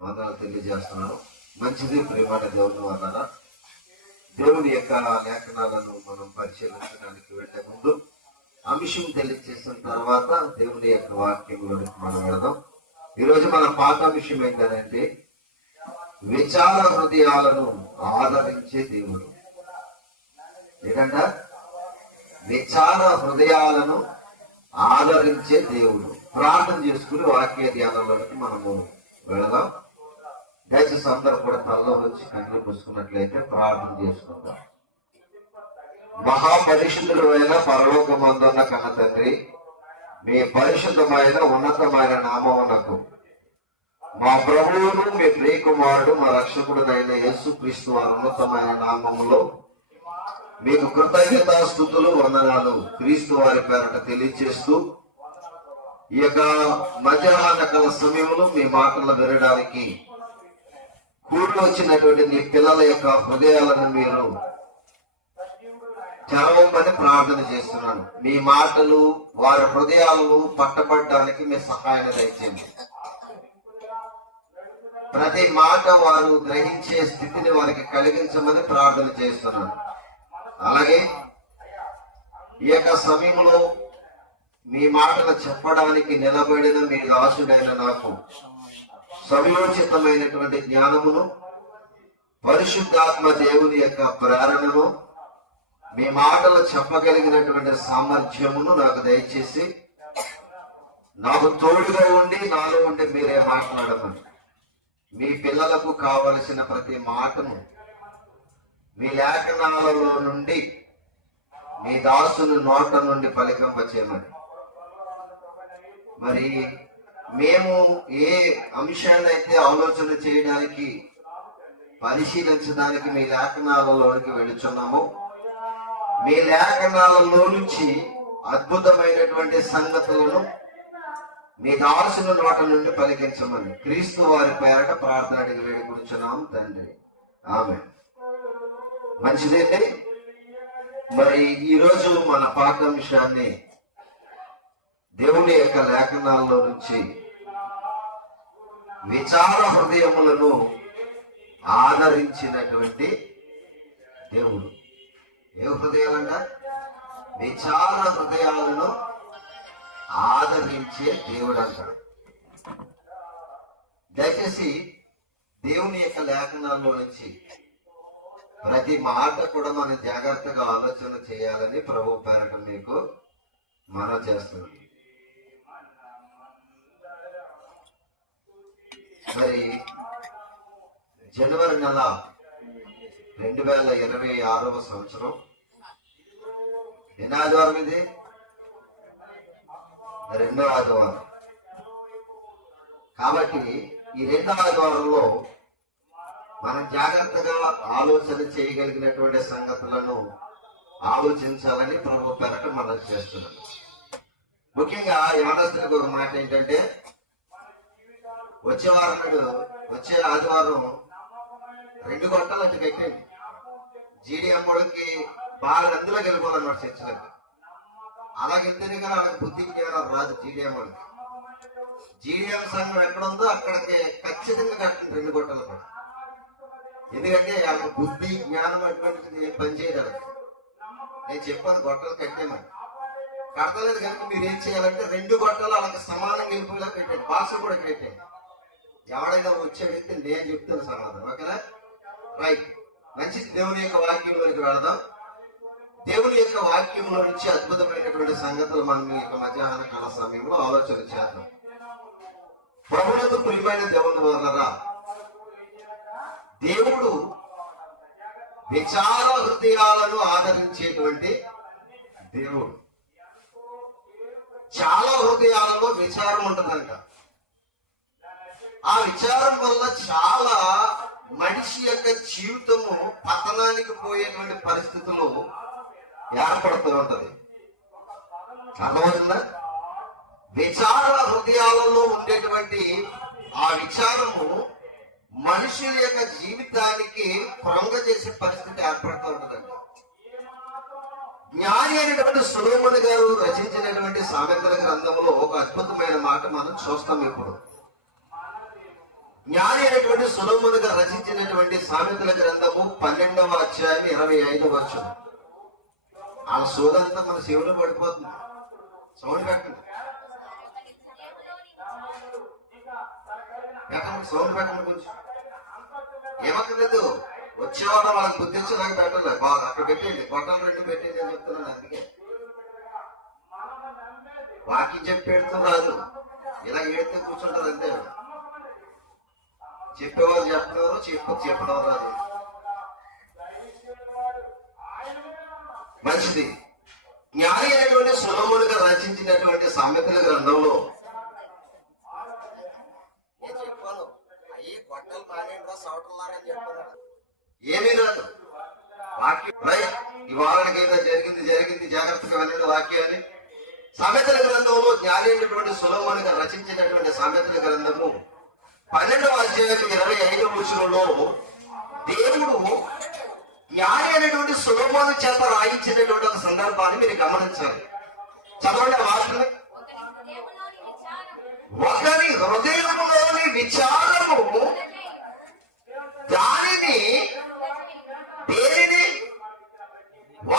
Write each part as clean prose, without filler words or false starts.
వందనాలు తెలియజేస్తున్నాను. మంచిది ప్రేమైన దేవుని వలన దేవుని యొక్క లేఖనాలను మనం పరిశీలించడానికి వెళ్లే ముందు అంశం తెలియజేసిన తర్వాత దేవుని యొక్క వాక్యంలోనికి మనం వెళదాం. ఈరోజు మన పాఠాంశం ఏంటంటే విచార హృదయాలను ఆదరించే దేవుడు. ఏంటంట? విచార హృదయాలను ఆదరించే దేవుడు. ప్రార్థన చేసుకుని వాక్య ధ్యానంలోకి మనము వెళదాం. దయచేసి అందరూ కూడా తలలో వచ్చి కళ్ళు మూసుకున్నట్లయితే ప్రార్థన చేసుకుందాం. మహాపరిశుద్ధుడు అయిన పరలోకమందున్న కన్న తండ్రి, మీ పరిశుద్ధమైన ఉన్నతమైన నామమునకు మా ప్రభువును మీ ప్రియకుమారుడు మా రక్షకుడునైన యేసుక్రీస్తు వారి ఉన్నతమైన నామములో మీకు కృతజ్ఞతాస్తుతులు వందనాలు క్రీస్తు వారి పేరట తెలియజేస్తూ ఈ యొక్క మధ్యాహ్న కాల సమయంలో మీ మాటలు వినడానికి కూడి వచ్చినటువంటి మీ పిల్లల యొక్క హృదయాలను మీరు తెరవమని ప్రార్థన చేస్తున్నాను. మీ మాటలు వారి హృదయాలను పట్టబడడానికి మీ సహాయాన్ని దయచేయండి. ప్రతి మాట వారు గ్రహించే స్థితిని వారికి కలిగించమని ప్రార్థన చేస్తున్నాను. అలాగే ఈ యొక్క సమయంలో మీ మాటలు చెప్పడానికి నిలబడిన మీ దాసుడైన నాకు సమయోచితమైనటువంటి జ్ఞానమును, పరిశుద్ధాత్మ దేవుని యొక్క ప్రేరణను, మీ మాటలు చెప్పగలిగినటువంటి సామర్థ్యమును నాకు దయచేసి నాకు తోడుగా ఉండి నాలో ఉండి మీరే మాట్లాడమని, మీ పిల్లలకు కావలసిన ప్రతి మాటను మీ లేఖనాలలో నుండి మీ దాసుని నోట నుండి పలికింపచేయమని, మరి మేము ఏ అంశాన్ని అయితే ఆలోచన చేయడానికి పరిశీలించడానికి మీ లేఖనాలలోనికి వెళుచున్నామో మీ లేఖనాలలో నుంచి అద్భుతమైనటువంటి సంగతులను మీ దాసుని నోట నుండి పలికించమని క్రీస్తు వారి పేరట ప్రార్థన అడిగి వేడుకుంటున్నాం తండ్రి, ఆమేన్. మంచిదండి. మరి ఈరోజు మన పాఠాంశాన్ని దేవుని యొక్క లేఖనాల్లో నుంచి విచార హృదయములను ఆదరించినటువంటి దేవుడు. ఏ హృదయాలంట? విచార హృదయాలను ఆదరించే దేవుడు అంటాడు. దయచేసి దేవుని యొక్క లేఖనాల్లో నుంచి ప్రతి మాట కూడా మనం జాగ్రత్తగా ఆలోచన చేయాలని ప్రభు పేరట మీకు మనం చేస్తున్నాం. మరి జనవరి నెల 2026 సంవత్సరం ఎన్ని ఆదివారం ఇది? 2వ ఆదివారం. కాబట్టి ఈ 2వ ఆదివారంలో మనం జాగ్రత్తగా ఆలోచన చేయగలిగినటువంటి సంగతులను ఆలోచించాలని ప్రభు పేరట మనం చేస్తున్నాం. ముఖ్యంగా యవనస్తులకు ఒక మాట ఏంటంటే, వచ్చే ఆదివారం 2 గంటలు అటు కట్టండి. జీడి అమ్మడికి బాగా అందులో వెళ్ళిపోవాలన్నమాట చర్చలకు. అలాగెంతనే కానీ వాళ్ళకి బుద్ధి జ్ఞానం రాదు. జీడిఎం సంఘం ఎక్కడ ఉందో అక్కడికి ఖచ్చితంగా కట్టండి 2 గంటలు కూడా. ఎందుకంటే వాళ్ళకి బుద్ధి జ్ఞానం అటువంటిది ఏం పని చేయగలరు. నేను చెప్పాను గొట్టలు కట్టేమని. కట్టలేదు కనుక మీరు ఏం చేయాలంటే 2 గొట్టలు వాళ్ళకి సమానంగా వెళ్ళిపోయేలా కట్టండి. భాష కూడా కట్టండి. ఎవడైనా వచ్చే వ్యక్తి నేను చెప్తాను సమాధానం. ఓకేనా? రైట్. మంచి. దేవుని యొక్క వాక్యంలోకి వెళదాం. దేవుని యొక్క వాక్యంలో నుంచి అద్భుతమైనటువంటి సంగతులు మనం ఈ యొక్క మధ్యాహ్న కాల సమయంలో ఆలోచన చేద్దాం. ప్రభువులకు ప్రియమైన దేవుని వలన దేవుడు విచార హృదయాలను ఆదరించేటువంటి దేవుడు. చాలా హృదయాలలో విచారం ఉంటుందంట. ఆ విచారం వల్ల చాలా మనిషి యొక్క జీవితము పతనానికి పోయేటువంటి పరిస్థితులు ఏర్పడుతూ ఉంటది. అర్థమవుతుందా? విచార హృదయాలలో ఉండేటువంటి ఆ విచారము మనుషుల యొక్క జీవితానికి భంగ చేసే పరిస్థితి ఏర్పడుతూ ఉంటుందండి. జ్ఞాని అయినటువంటి సొలొమోను గారు రచించినటువంటి సామెతల గ్రంథంలో ఒక అద్భుతమైన మాట మనం చూస్తాం. ఇప్పుడు జ్ఞాని అయినటువంటి సొలొమోను గారు రచించినటువంటి సామెతల గ్రంథము 12వ అధ్యాయం 25వ వచనం. వాళ్ళ సోదంతా మన శివులో పడిపోతుంది. సౌండ్ పెట్టండి, సౌండ్ పెట్టండి కొంచెం. ఏమక్కర్లేదు, వచ్చేవాళ్ళ వాళ్ళకి గుర్తించడానికి పెట్టలేదు. బాగా అక్కడ పెట్టండి, గొట్టాలు 2 పెట్టండి అని చెప్తున్నాను. అందుకే వాక్యం చెప్పి పెడుతూ రాదు, ఇలా ఏడితే కూర్చుంటారు అంతే. చెప్పేవారు చెప్తున్నారు, చెప్పడం రాదు. మంచిది. జ్ఞాని అయినటువంటి సొలొమోను గారు రచించినటువంటి సామెతల గ్రంథంలో చెప్పాను, అయ్యి గొట్టలు మానేంట్రా సవటలారని చెప్పాను. ఏమీ రాదు వాక్యం. ఈ వారానికైతే జరిగింది జాగ్రత్తగా వినండి వాక్యాన్ని. సామెతల గ్రంథంలో జ్ఞాని అయినటువంటి సొలొమోను గారు రచించినటువంటి సామెతల గ్రంథము 12వ అధ్యాయం 25వ వచనంలో దేవుడు జ్ఞాని అయినటువంటి సొలొమోను చేత రాయించినటువంటి ఒక సందర్భాన్ని మీరు గమనించాలి. చదవండి ఆ వార్తని. ఒకరి హృదయంలోని విచారము దానిని దేనిని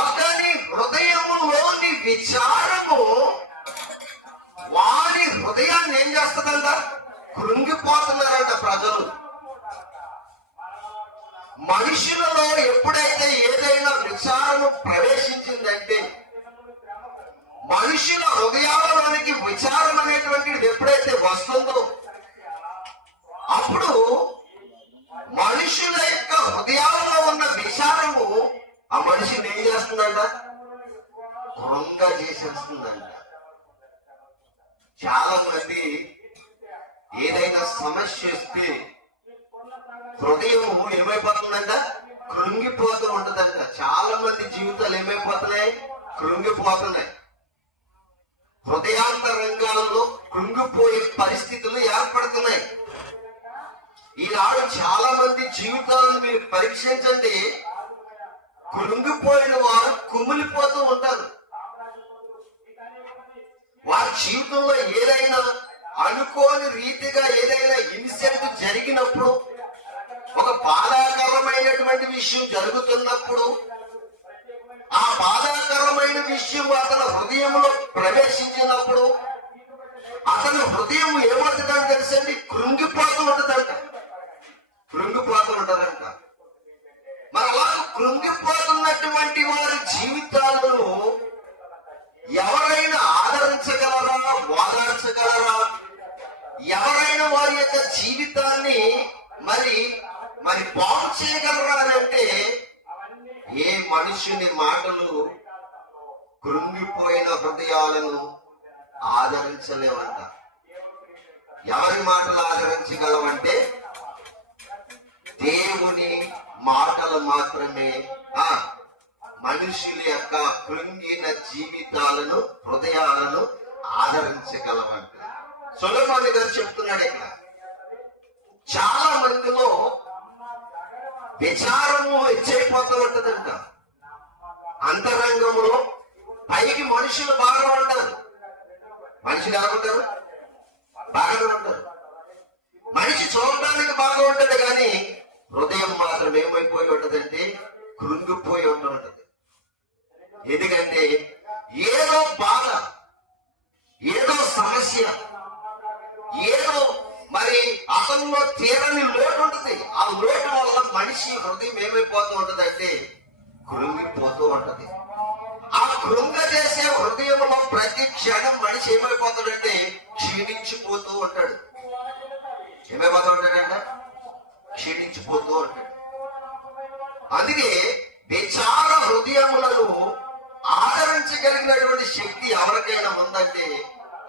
ఒకరి హృదయములోని విచారము వారి హృదయాన్ని ఏం చేస్తుందంట? కృంగిపోతున్నారంట ప్రజలు. మనుషులలో ఎప్పుడైతే ఏదైనా విచారము ప్రవేశించిందంటే, మనుషుల హృదయాలలోనికి విచారం అనేటువంటిది ఎప్పుడైతే వస్తుందో అప్పుడు మనుషుల యొక్క హృదయాలలో ఉన్న విచారము ఆ మనిషిని ఏం చేస్తుందంట? కృంగ చేసేస్తుందంట. చాలా మంది ఏదైనా సమస్య వస్తే హృదయము ఏమైపోతుందంట? కృంగిపోతూ ఉంటుందంట. చాలా మంది జీవితాలు ఏమైపోతున్నాయి? కృంగిపోతున్నాయి. హృదయాంతరంగాలలో కృంగిపోయే పరిస్థితులు ఏర్పడుతున్నాయి. ఈనాడు చాలా మంది జీవితాలను మీరు పరీక్షించండి, కృంగిపోయిన వారు కుమిలిపోతూ ఉంటారు. వారి జీవితంలో ఏదైనా అనుకోని రీతిగా ఏదైనా ఇన్సిడెంట్ జరిగినప్పుడు, ఒక బాధాకరమైనటువంటి విషయం జరుగుతున్నప్పుడు, ఆ బాధాకరమైన విషయం అతని హృదయంలో ప్రవేశించినప్పుడు అతని హృదయం ఏమవుతుందని తెలుసండి? కృంగిపోతూ ఉంటుందంట. కృంగిపోతూ ఉంటారంట. మరి అలా కృంగిపోతున్నటువంటి వారి జీవితాలను ఎవరైనా ఆదరించగలరా? ఓదార్చగలరా? ఎవరైనా వారి యొక్క జీవితాన్ని మరి బాగు చేయగలరా అని అంటే ఏ మనుషుని మాటలు కృంగిపోయిన హృదయాలను ఆదరించలేవంట. ఎవరి మాటలు ఆదరించగలవంటే దేవుని మాటలు మాత్రమే మనుషుల యొక్క కృంగిన జీవితాలను, హృదయాలను ఆదరించగలవంట. సొలొమోను గారు చెప్తున్నాడు ఇక్కడ, చాలా మందిలో విచారము హెచ్చైపోతూ ఉంటుందంట. అంతరంగంలో పైకి మనుషులు బాగా ఉంటారు. మనుషులు ఎలా ఉంటారు? బాగానే ఉంటారు. మనిషి చూడడానికి బాగా ఉంటుంది, కానీ హృదయం మాత్రం ఏమైపోయి ఉంటదంటే కృంగిపోయి ఉంటది. ఎందుకంటే ఏదో బాధ, ఏదో సమస్య, ఏదో మరి అతనిలో తీరని లోటు ఉంటుంది. ఆ లోటు వల్ల మనిషి హృదయం ఏమైపోతూ ఉంటది అంటే కృంగిపోతూ ఉంటది. ఆ కృంగ చేసే హృదయంలో ప్రతి క్షణం మనిషి ఏమైపోతాడంటే క్షీణించిపోతూ ఉంటాడు. ఏమైపోతూ ఉంటాడంట? క్షీణించిపోతూ ఉంటాడు. అందుకే విచార హృదయములను ఆదరించగలిగినటువంటి శక్తి ఎవరికైనా ఉందంటే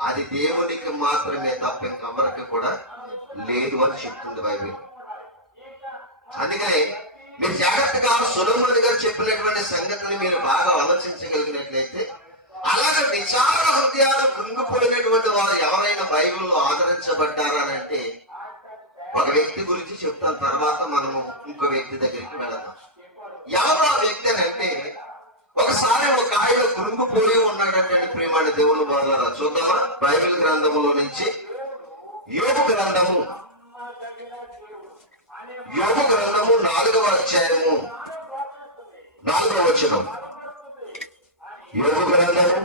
అది దేవునికి మాత్రమే తప్ప ఇంకెవరికి కూడా లేదు అని చెప్తుంది బైబిల్. అందుకని మీరు జాగ్రత్తగా సొలొమోను గారు చెప్పినటువంటి సంగతిని మీరు బాగా ఆలోచించగలిగినట్లయితే, అలాగే విచార హృదయాలు కృంగిపోయినటువంటి వారు ఎవరైనా బైబిల్లో ఆదరించబడ్డారా అంటే ఒక వ్యక్తి గురించి చెప్తాను, తర్వాత మనము ఇంకో వ్యక్తి దగ్గరికి వెళదాం. ఎవరు ఆ వ్యక్తి అని అంటే, ఒకసారి ఒక ఆయన కృంగిపోయి ఉన్నాడంటే ప్రియమైన దేవుని వాళ్ళారా, చూద్దామా? బైబిల్ గ్రంథములో నుంచి యోబు గ్రంథము యోబు గ్రంథము 4వ అధ్యాయము 4వ వచనం. యోబు గ్రంథము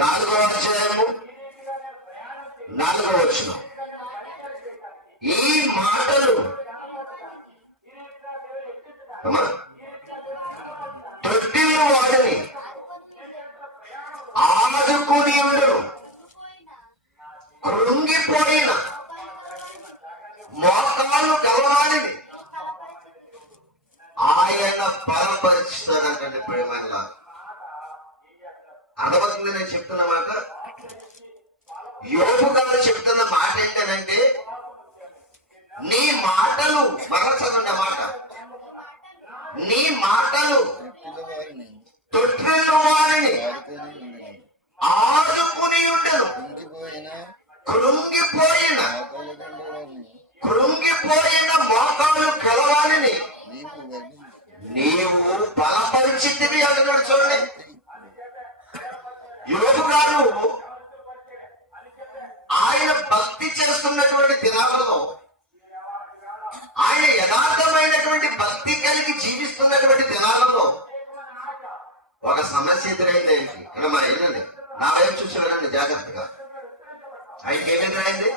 4వ అధ్యాయము 4వ వచనం. ఈ మాటలు తొట్టిల్లు వాడిని ఆదుకుని ఉండరు, కృంగిపోయిన మోకాళ్ళు గలవాడిని ఆయన బలపరుస్తాడంటే ప్రేమల అర్థమవుతుంది. నేను చెప్తున్న మాట, యోబు గారు చెప్తున్న మాట ఏంటంటే, నీ మాటలు మరల చదవండి మాట, నీ మాటలు తొట్టిల్లు వారిని ఆదుకుని ఉండను, కృంగిపోయిన మోకాళ్ళు కలవాలని నీవు బలపరిచితివి అంటున్నాడు. చూడండి, యోబు గారు ఆయన భక్తి చేస్తున్నటువంటి దినాలలో, ఆయన యథార్థమైనటువంటి భక్తి కలిగి జీవిస్తున్నటువంటి దినాలలో ఒక సమస్య ఎదురైంది. ఇక్కడ మా ఏంటండి, నా వైపు చూసి వెళ్ళండి జాగ్రత్తగా. ఆయనకి ఏమి ఎదురైంది?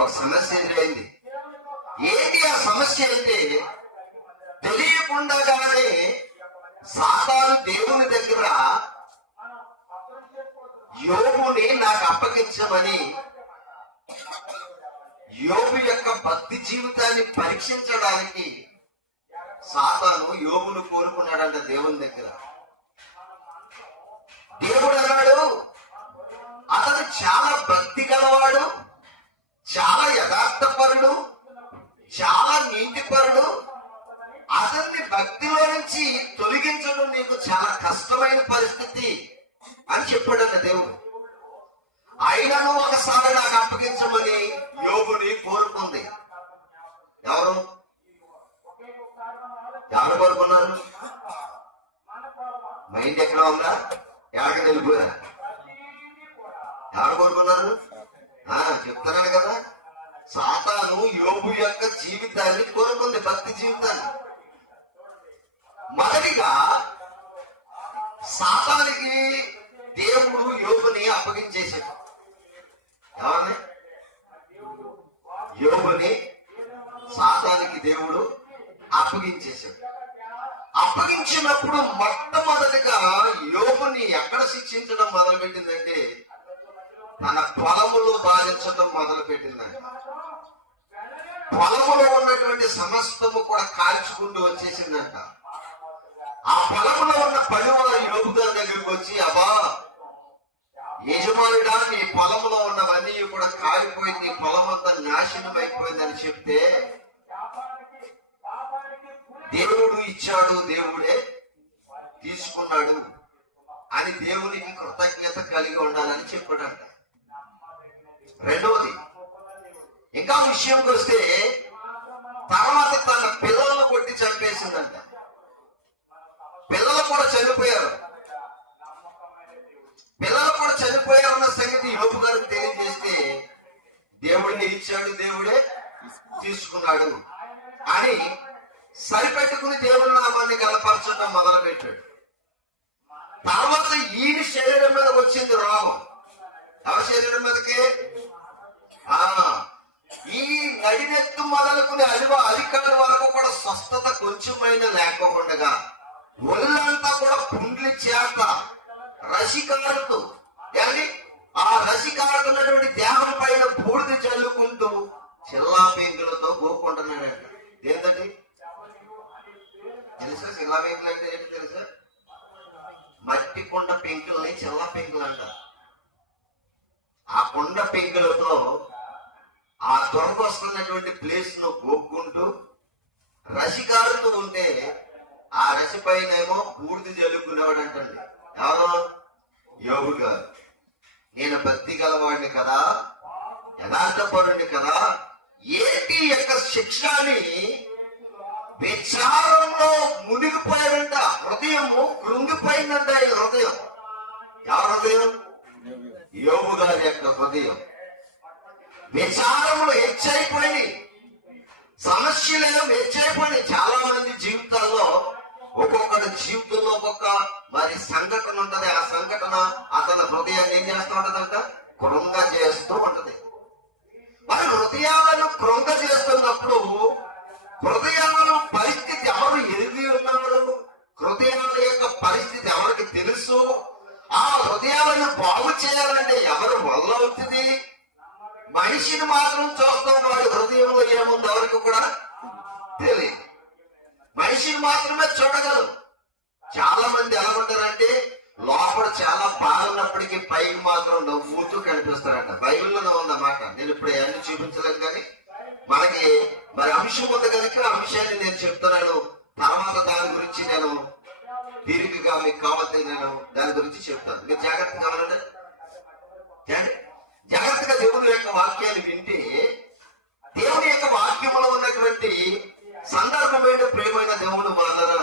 ఒక సమస్య ఎదురైంది. ఏంటి ఆ సమస్య అంటే, తెలియకుండానే సాతాను దేవుని దగ్గర యోబుని నాకు అప్పగించమని యోబు యొక్క భక్తి జీవితాన్ని పరీక్షించడానికి సాతాను యోబును కోరుకున్నాడంట దేవుని దగ్గర. దేవుడు అన్నాడు, అతను చాలా భక్తి గలవాడు, చాలా యథార్థపరుడు, చాలా నీతిపరుడు, అతన్ని భక్తిలో నుంచి తొలగించడం నీకు చాలా కష్టమైన పరిస్థితి అని చెప్పాడంట దేవుడు. అయినను ఒకసారి నాకు అప్పగించమని యోబుని కోరుకుంది. ఎవరు కోరుకున్నారు? మైండ్ ఎక్కడ ఉందా? ఎవరికి వెళ్ళిపోయారా? ఎవరు కోరుకున్నారు? చెప్తున్నాను కదా, సాతాను యోబు యొక్క జీవితాన్ని కోరుకుంది, భక్తి జీవితాన్ని. మొదటిగా సాతానికి దేవుడు యోబుని అప్పగించేశాడు. ఎవరిని? యోబుని సాతానికి దేవుడు అప్పగించేశాడు. అప్పగించినప్పుడు మొట్టమొదటిగా యోబుని ఎక్కడ శిక్షించడం మొదలుపెట్టిందంటే, తన పొలములు బాధించడం మొదలు పెట్టిందంట. పొలములో ఉన్నటువంటి సమస్తము కూడా కాల్చుకుంటూ వచ్చేసిందంట. ఆ పొలంలో ఉన్న పనివారు యోబు గారి దగ్గరికి వచ్చి, అబ్బా యజమానుడా, నీ పొలంలో ఉన్నవన్నీ కూడా కాలిపోయింది, పొలం అంతా నాశనం అయిపోయిందని చెప్తే, దేవుడు ఇచ్చాడు, దేవుడే తీసుకున్నాడు అని దేవునికి కృతజ్ఞత కలిగి ఉండాలని చెప్పాడంట. రెండవది, ఇంకా విషయంకి వస్తే, తర్వాత తన పిల్లలను కొట్టి చంపేసిందంట. పిల్లలు కూడా చనిపోయారు. పిల్లలు కూడా చనిపోయారన్న సంగతి యోబు గారికి తెలియజేస్తే, దేవుడిని ఇచ్చాడు, దేవుడే తీసుకున్నాడు అని సరిపెట్టుకుని దేవుని నామాన్ని గలపరచడం మొదలు పెట్టాడు. తర్వాత ఈయన శరీరం మీద వచ్చింది రోగం. ఎవరి శరీరం మీదకి? ఈ నడినెత్తు మొదలుకుని అధికారుల వరకు కూడా స్వస్థత కొంచెమైనా లేకపోకుండా ఒళ్ళంతా కూడా పుండ్లి చేత రసికారుతూ, ఆ రసికారుతున్నటువంటి దేహం పైన బూడిద చల్లుకుంటూ చిల్లా పెంకులతో గోకుంటున్నాడంట. ఏంటండి తెలుసా? చిల్లా పెంకులు అంటే ఏంటి తెలుసా? మట్టి కుండ పెంకుల్ని చిల్లా పెంకులు అంటారు. ఆ కుండ పెంకులతో ఆ దొరకొస్తున్నటువంటి ప్లేస్ ను గోక్కుంటూ రసికారుతూ ఉంటే, ఆ రసి పైన ఏమో బూడిద జల్లుకునేవాడు అంటండి. ఎవరు? యోబు గారు. నేను భక్తి గలవాడిని కదా, యథార్థపరుడిని కదా, ఏంటి యొక్క శిక్షని విచారంలో మునిగిపోయాడంట. హృదయము కృంగిపోయిందంట. ఈ హృదయం ఎవరి హృదయం? యోబు గారి యొక్క హృదయం విచారములు హెచ్చైపోయి సమస్యలను మెచ్చేపని చాలా మంది జీవితాల్లో ఒక్కొక్కటి జీవితంలో ఒక్కొక్క మరి సంఘటన ఉంటది. ఆ సంఘటన అతని హృదయాన్ని ఏం చేస్తూ ఉంటదంట? కృంగ చేస్తూ ఉంటది. మరి హృదయాలను కృంగ చేస్తున్నప్పుడు హృదయాల పరిస్థితి ఎవరు ఎరిగి ఉన్నారు? హృదయాల యొక్క పరిస్థితి ఎవరికి తెలుసు? ఆ హృదయాలను బాగు చేయాలంటే ఎవరు వల్ల అవుతుంది? మనిషిని మాత్రం చూస్తాం, వాడి హృదయంలో ఏముంది ఎవరికి కూడా తెలియదు. మనిషిని మాత్రమే చూడగలరు. చాలా మంది ఎలా ఉంటారంటే లోపల చాలా బాగున్నప్పటికీ పైకి మాత్రం నవ్వుతూ కనిపిస్తారంట. బైబిల్లోనే ఉందన్నమాట. నేను ఇప్పుడు అన్ని చూపించలేను, కానీ మనకి మరి అంశం ఉంది కనుక ఆ అంశాన్ని నేను చెప్తున్నాను. తర్వాత దాని గురించి నేను తిరిగిగా మీకు కావాలి, నేను దాని గురించి చెప్తాను. మీరు జాగ్రత్తగా వినండి. జాగ్రత్తగా దేవుని యొక్క వాక్యాన్ని వింటే దేవుని యొక్క వాక్యంలో ఉన్నటువంటి సందర్భం ఏంటో ప్రియమైన దేవుడు వాళ్ళరా,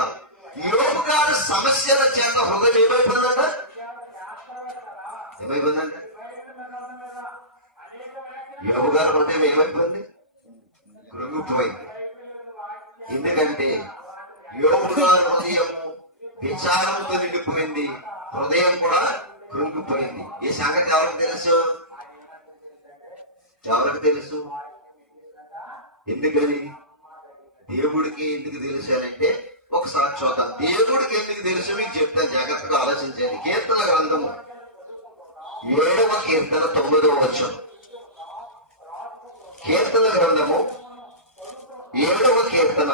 యోబు గారు సమస్యల చేత హృదయం ఏమైపోయిందంట? ఏమైపోయిందంట? యోబు గారి హృదయం ఏమైపోయింది? కృంగిపోయింది. ఎందుకంటే యోబు గారి హృదయం విచారంతో నిండిపోయింది, హృదయం కూడా కృంగిపోయింది. ఈ సంగతి ఎవరికి తెలుసు? ఎవరికి తెలుసు? ఎందుకని? దేవుడికి ఎందుకు తెలుసు అంటే ఒకసారి చూద్దాం. దేవుడికి ఎందుకు తెలుసు మీకు చెప్తాను, జాగ్రత్తగా ఆలోచించండి. కీర్తన గ్రంథము 7వ కీర్తన 9వ వచనం. కీర్తన గ్రంథము 7వ కీర్తన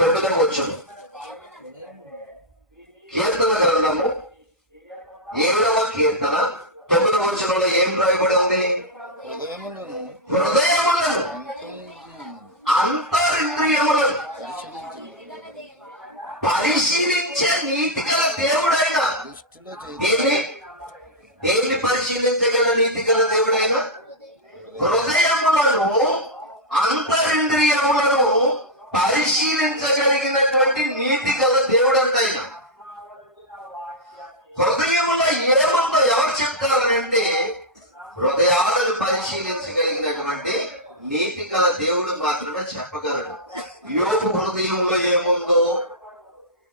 9వ వచనం. కీర్తన గ్రంథము 7వ కీర్తన 9వ వచనంలో ఏం రాయబడి ఉంది? హృదయములను అంతరింద్రియములను పరిశీలించే నీతి గల దేవుడైన, దేన్ని పరిశీలించగల నీతి గల దేవుడైన? హృదయములను అంతరింద్రియములను పరిశీలించగలిగినటువంటి నీతి గల దేవుడంతైన. హృదయములో ఏముందో ఎవరు చెప్తారంటే హృదయాలను పరిశీలించగలిగినటువంటి నీతి గల దేవుడు మాత్రమే చెప్పగలడు. యోబు హృదయంలో ఏముందో,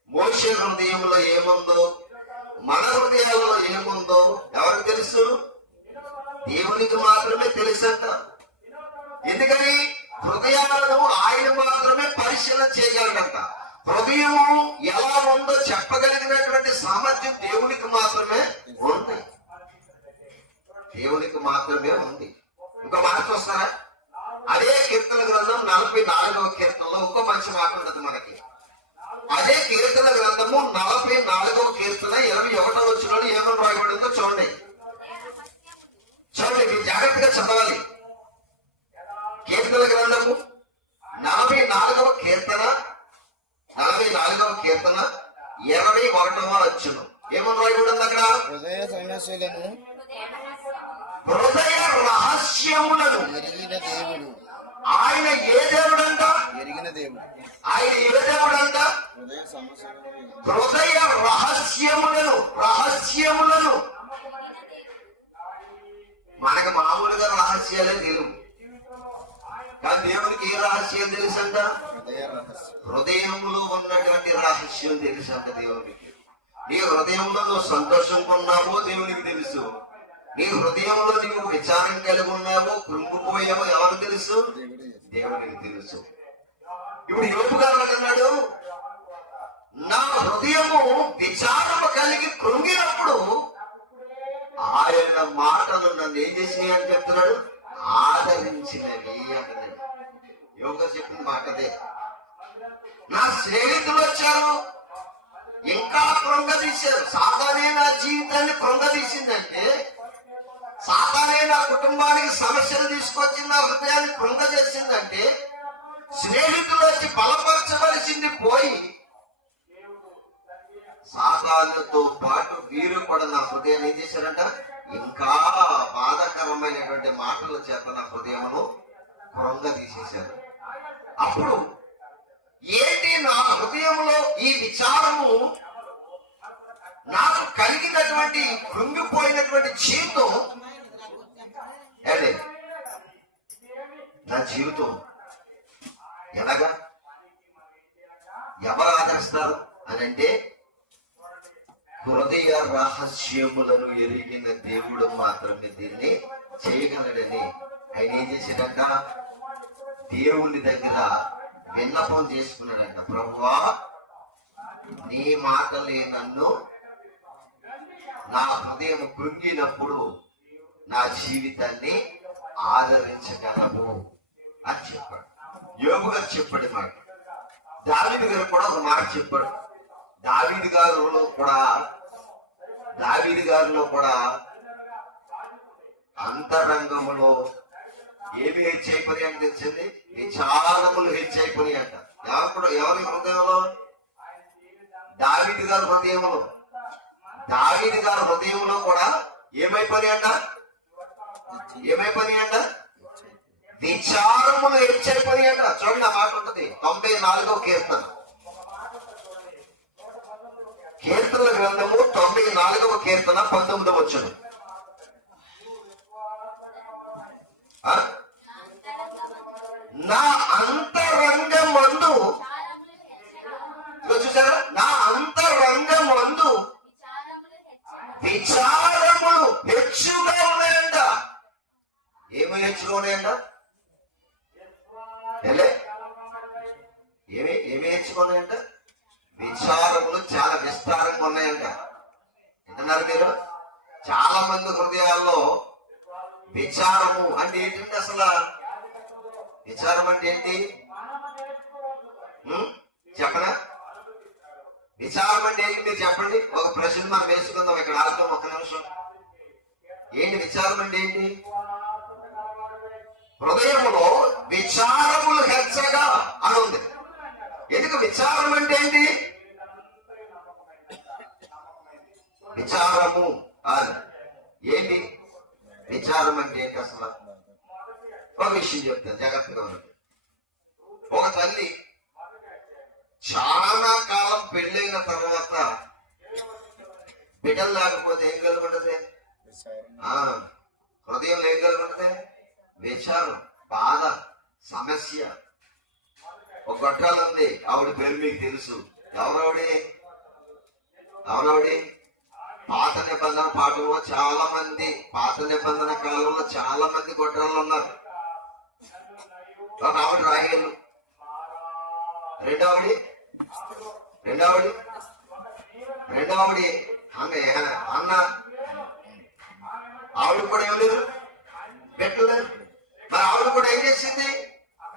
మోషే హృదయంలో ఏముందో, మన హృదయాల్లో ఏముందో ఎవరికి తెలుసు? దేవునికి మాత్రమే తెలుసంట. ఎందుకని? హృదయాలను ఆయన మాత్రమే పరిశీలన చేయగలడంట. హృదయము ఎలా ఉందో చెప్పగలిగినటువంటి సామర్థ్యం దేవునికి మాత్రమే ఉంది. దేవునికి మాత్రమే ఉంది. ఇంకో మాట చూస్తారా? అదే కీర్తన గ్రంథం 44వ కీర్తనలో ఇంకో మంచి మాట ఉంటుంది మనకి. అదే కీర్తన గ్రంథము 44వ కీర్తన 21వ వచనంలో ఏమని రాయబడిందో చూడండి. మీరు జాగ్రత్తగా చదవాలి. కీర్తన గ్రంథము 44వ కీర్తన 21వ వచనం ఏమని రాయబడింది అక్కడ? హృదయ సమస్యలను హృదయ రహస్యములను ఎరిగిన దేవుడు. ఆయన ఏ దేవుడంట? ఎరిగిన దేవుడు. ఆయన ఏ దేవుడంట? హృదయ సమస్యలను హృదయ రహస్యములను మనకు మామూలుగా రహస్యాలే తెలియదు, కానీ దేవునికి ఏ రహస్యం తెలుసంట? హృదయ రహస్యం. హృదయంలో ఉన్నటువంటి రహస్యం తెలుసంట దేవునికి. నీ హృదయంలో నువ్వు సంతోషంగా ఉన్నావో దేవునికి తెలుసు. నీ హృదయంలో నీవు విచారం కలిగి ఉన్నావో, కృంగిపోయావో ఎవరు తెలుసు? దేవునికి తెలుసు. ఇప్పుడు యోబు గారు అంటున్నాడు, నా హృదయము విచారము కలిగి కృంగినప్పుడు ఆయన మాటలు నన్ను ఏం చేసినాయి అని చెప్తున్నాడు? ఆదరించినవి అంటున్నాడు. యోగ చెప్పిన మాటదే. నా స్నేహితులు వచ్చారు, ఇంకా కృంగదీశారు. సాతానే నా జీవితాన్ని కృంగదీసిందంటే, సాతానే నా కుటుంబానికి సమస్యలు తీసుకొచ్చి నా హృదయాన్ని కృంగజేసిందంటే, స్నేహితులు వచ్చి బలపరచవలసింది పోయి సాతానుతో పాటు వీరు కూడా నా హృదయాన్ని ఏం చేశారంట? ఇంకా బాధాకరమైనటువంటి మాటల చేత నా హృదయమును కృంగదీసేశారు. అప్పుడు ఏంటి నా హృదయంలో ఈ విచారము, నాకు కలిగినటువంటి కృంగిపోయినటువంటి జీవితం, నా జీవితం ఎలాగా? ఎవరు ఆదరిస్తారు అని అంటే హృదయ రహస్యములను ఎరిగిన దేవుడు మాత్రమే దీన్ని చేయగలడని ఆయన ఏం చేశాడంట? దేవుని దగ్గర విన్నపం చేసుకున్నాడంట. ప్రభువా, నీ మాటలే నన్ను నా హృదయం కృంగినప్పుడు నా జీవితాన్ని ఆదరించగలవు అని చెప్పాడు. యోబు గారు చెప్పాడు మాట. దావీదు గారు కూడా ఒక మాట చెప్పాడు. దావీదు గారిలో కూడా అంతరంగములో ఏమి హెచ్చైపోయి అని తెలిసింది? విచారములు హెచ్చైపోయి అంట. ఎవరి హృదయంలో? దావీదు గారి హృదయంలో కూడా ఏమైపోయి అంట? విచారములు హెచ్చైపోయి అంట. చూడండి, ఆ మాట ఉంటుంది 94వ కీర్తన. కీర్తనల గ్రంథము 94వ కీర్తన 19వ వచనం. నా అంతరంగమందు, చూసారా? నా అంతరంగమందు విచారములు హెచ్చుగా ఉన్నాయంట. ఏమి హెచ్చుగా ఉన్నాయంట? ఏమి హెచ్చుగా ఉన్నాయంట? విచారములు చాలా విస్తారంగా ఉన్నాయంట. వింటున్నారు మీరు? చాలా మంది హృదయాల్లో విచారము అంటే ఏంటంటే, అసలు విచారం అంటే ఏంటి చెప్పనా? విచారం అంటే ఏంటి మీరు చెప్పండి. ఒక ప్రశ్న మనం వేసుకుందాం ఇక్కడ. ఆడతాం ఒక నిమిషం. ఏంటి విచారం అంటే ఏంటి? హృదయములో విచారములు హెచ్చగా అని ఉంది. ఎందుకు విచారం అంటే ఏంటి? విచారము అని ఏంటి? విచారం అంటే ఏంటి అసలు? ఒక విషయం చెప్తాను, జాగ్రత్తగా ఉన్నది. ఒక తల్లి చాలా కాలం పెళ్ళైన తర్వాత బిడ్డలు లేకపోతే ఏం కలుగుంటది? హృదయంలో ఏం కలుగుంటది? విచారం, బాధ, సమస్య. ఒక గొట్టాలు ఉంది, ఆవిడ పేరు మీకు తెలుసు. ఎవరావిడి? పాత నిబంధన పాఠంలో చాలా మంది, పాత నిబంధన కాలంలో చాలా మంది గొడ్రాళ్ళు ఉన్నారు. ఒక ఆవిడ రాహేలు, రెండవది అన్న. ఆవిడ కూడా ఏం లేదు, పెట్టలేదు. మరి ఆవిడ కూడా ఏం చేసింది?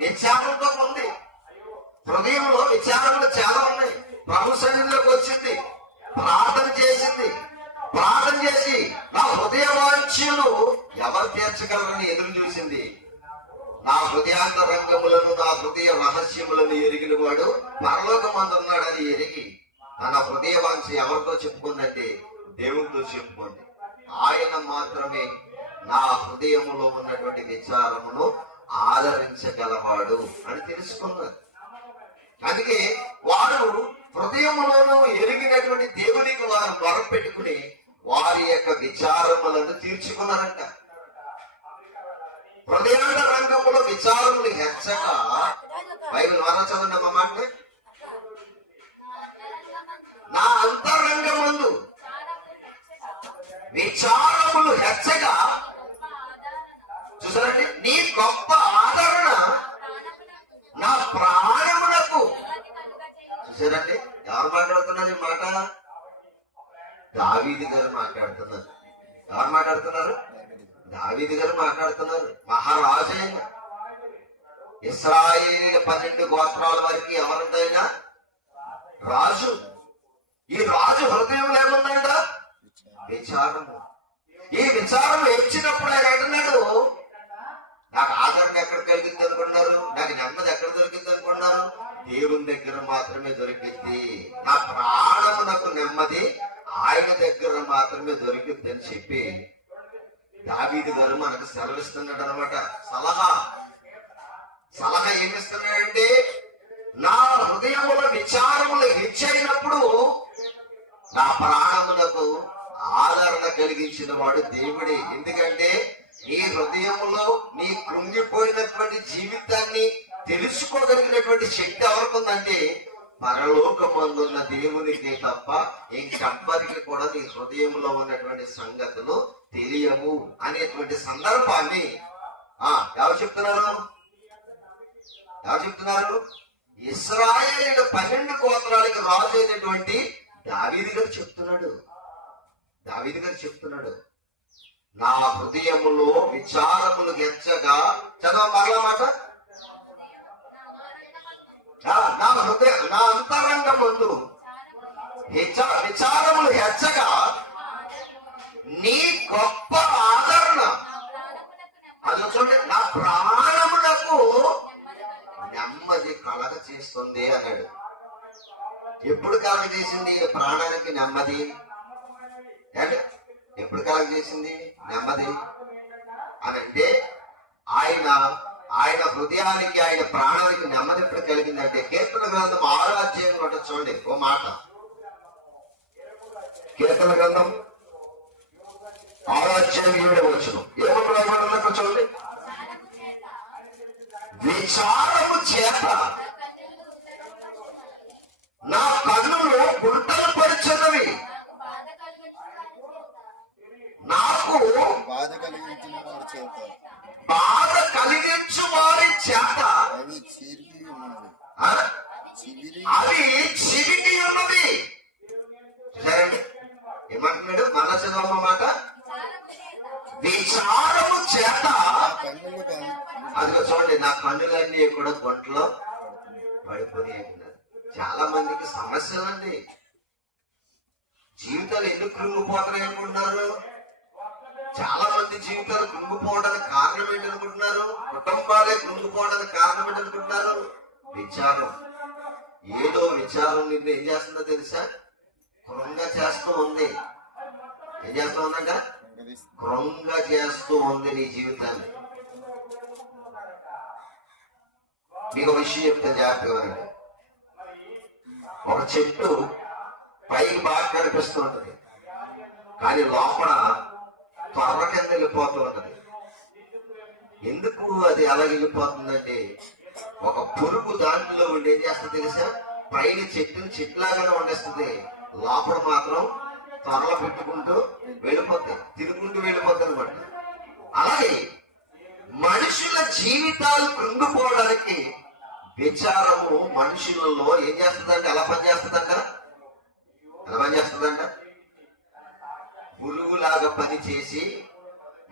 విచారంతో ఉంది. హృదయంలో విచారములు చాలా ఉన్నాయి. ప్రభు సన్నిధిలోకి వచ్చింది, ప్రార్థన చేసింది. ప్రార్థన చేసి నా హృదయ వాంఛలు ఎవరు తీర్చగలరని ఎదురు చూసింది. నా హృదయాంతరంగములను, నా హృదయ రహస్యములను ఎరిగిన వాడు పరలోకమందున్నాడని ఎరిగి తన హృదయ వాంఛ ఎవరితో చెప్పుకుందంటే దేవునితో చెప్పుకుంది. ఆయన మాత్రమే నా హృదయములో ఉన్నటువంటి విచారమును ఆదరించగలవాడు అని తెలుసుకున్నారు. అందుకే వారు హృదయములను ఎరిగినటువంటి దేవునికి వారు మొరపెట్టుకుని వారి యొక్క విచారములను తీర్చుకున్నారంట. హృదయాంత రంగములో విచారములు హెచ్చక, బైబిల్ ద్వారా చదవండి అమ్మ మాట. నా అంతరంగమందు విచారములు హెచ్చగా, చూసారండి, నీ గొప్ప ఆదరణ నా ప్రాణమునకు. చూసారండి, ఎవరు మాట్లాడుతున్నారు ఈ మాట? దావీదు గారు మాట్లాడుతున్నారు. ఎవరు మాట్లాడుతున్నారు? దావీదు గారు మాట్లాడుతున్నారు. మహారాజు అయిన ఇశ్రాయేలు 12 గోత్రాల వరకు ఎవరుందైనా రాజు. ఈ రాజు హృదయంలో ఏముందంట? విచారము. ఈ విచారం వచ్చినప్పుడు ఆయన అంటున్నాడు, నాకు ఆదరణ ఎక్కడ కలిగింది అనుకున్నారు? నాకు నెమ్మది ఎక్కడ దొరికింది అనుకున్నారు? దేవుని దగ్గర మాత్రమే దొరికింది. నా ప్రాణమునకు నెమ్మది ఆయన దగ్గర మాత్రమే దొరికింది అని చెప్పి దావీదు గారు మనకు సెలవిస్తున్నాడు అనమాట. సలహా ఏమిస్తున్నాడంటే, నా హృదయముల విచారములు హెచ్చైనప్పుడు నా ప్రాణములకు ఆదరణ కలిగించిన వాడు దేవుడే. ఎందుకంటే నీ హృదయములో నీ కృంగిపోయినటువంటి జీవితాన్ని తెలుసుకోగల చెప్పగలిగినటువంటి శక్తి ఎవరికి ఉందంటే పరలోకమందున్న దేవునికి తప్ప ఇంకెవ్వరికి కూడా నీ హృదయంలో ఉన్నటువంటి సంగతులు తెలియవు అనేటువంటి సందర్భాన్ని ఎవరు చెప్తున్నారు? ఇశ్రాయేలు 12 గోత్రాలకి రాజు అయినటువంటి దావీదు గారు చెప్తున్నాడు నా హృదయములో విచారములు హెచ్చగా, చదవ మరలా మాట, నా అంతరంగమందు విచారములు హెచ్చగా నీ గొప్ప ఆదరణ, అది చూడండి, నా ప్రాణములకు నెమ్మది కలగ చేస్తుంది అన్నాడు. ఎప్పుడు కలగ చేసింది ప్రాణానికి నెమ్మది? ఎప్పుడు కలగ చేసింది నెమ్మది అని అంటే ఆయన హృదయానికి, ఆయన ప్రాణానికి నెమ్మది ఎప్పుడు కలిగిందంటే కీర్తన గ్రంథం 6వ అధ్యాయం ఉంటుంది చూడండి, ఓ మాట. కీర్తన గ్రంథం 6వ అధ్యాయం 7వ వచనం ఏమన్నా చూడండి. విచారము చేత నా కన్నులు గుంటలు పడుచున్నవి, నాకు బాధ కలిగించిన వారి చేత అవి చిరిగి ఉన్నది. ఏమంటున్నాడు? మన చదవమ్మ మాట, విచారము చేత. అది చూడండి, నా కన్నులన్నీ కూడా గొంట్లో పడిపోయి. చాలా మందికి సమస్యలండి. జీవితాలు ఎందుకు కృంగిపోతున్నాయి అనుకుంటున్నారు? చాలా మంది జీవితాలు కృంగిపోవడానికి కారణం ఏంటనుకుంటున్నారు? కుటుంబాలే కృంగిపోవడానికి కారణం ఏంటనుకుంటున్నారు? విచారం. ఏదో విచారం నిన్ను ఏం చేస్తుందో తెలుసా? కృంగ చేస్తూ ఉంది. ఏం చేస్తూ ఉందంట? కృంగ చేస్తూ ఉంది నీ జీవితాన్ని. మీకు విషయం చెప్తే జాగ్రత్తగా ఉండండి. ఒక చెట్టు పైకి బాగా కనిపిస్తూ ఉంటది, కానీ లోపల త్వర కింద వెళ్ళిపోతూ ఉంటది. ఎందుకు అది అలా వెళ్ళిపోతుందంటే, ఒక పురుగు దాంట్లో ఉండి ఏం చేస్తుంది తెలుసా? పైన చెట్లాగానే ఉండేస్తుంది, లోపల మాత్రం త్వరలో పెట్టుకుంటూ వెళ్ళిపోతాయి, తిరుగుకుంటూ వెళ్ళిపోతాయి అనమాట. అలాగే మనుషుల జీవితాలు కృంగిపోవడానికి విచారము మనుషులలో ఏం చేస్తుందంటే, ఎలా పనిచేస్తుందంట? పురుగులాగా పని చేసి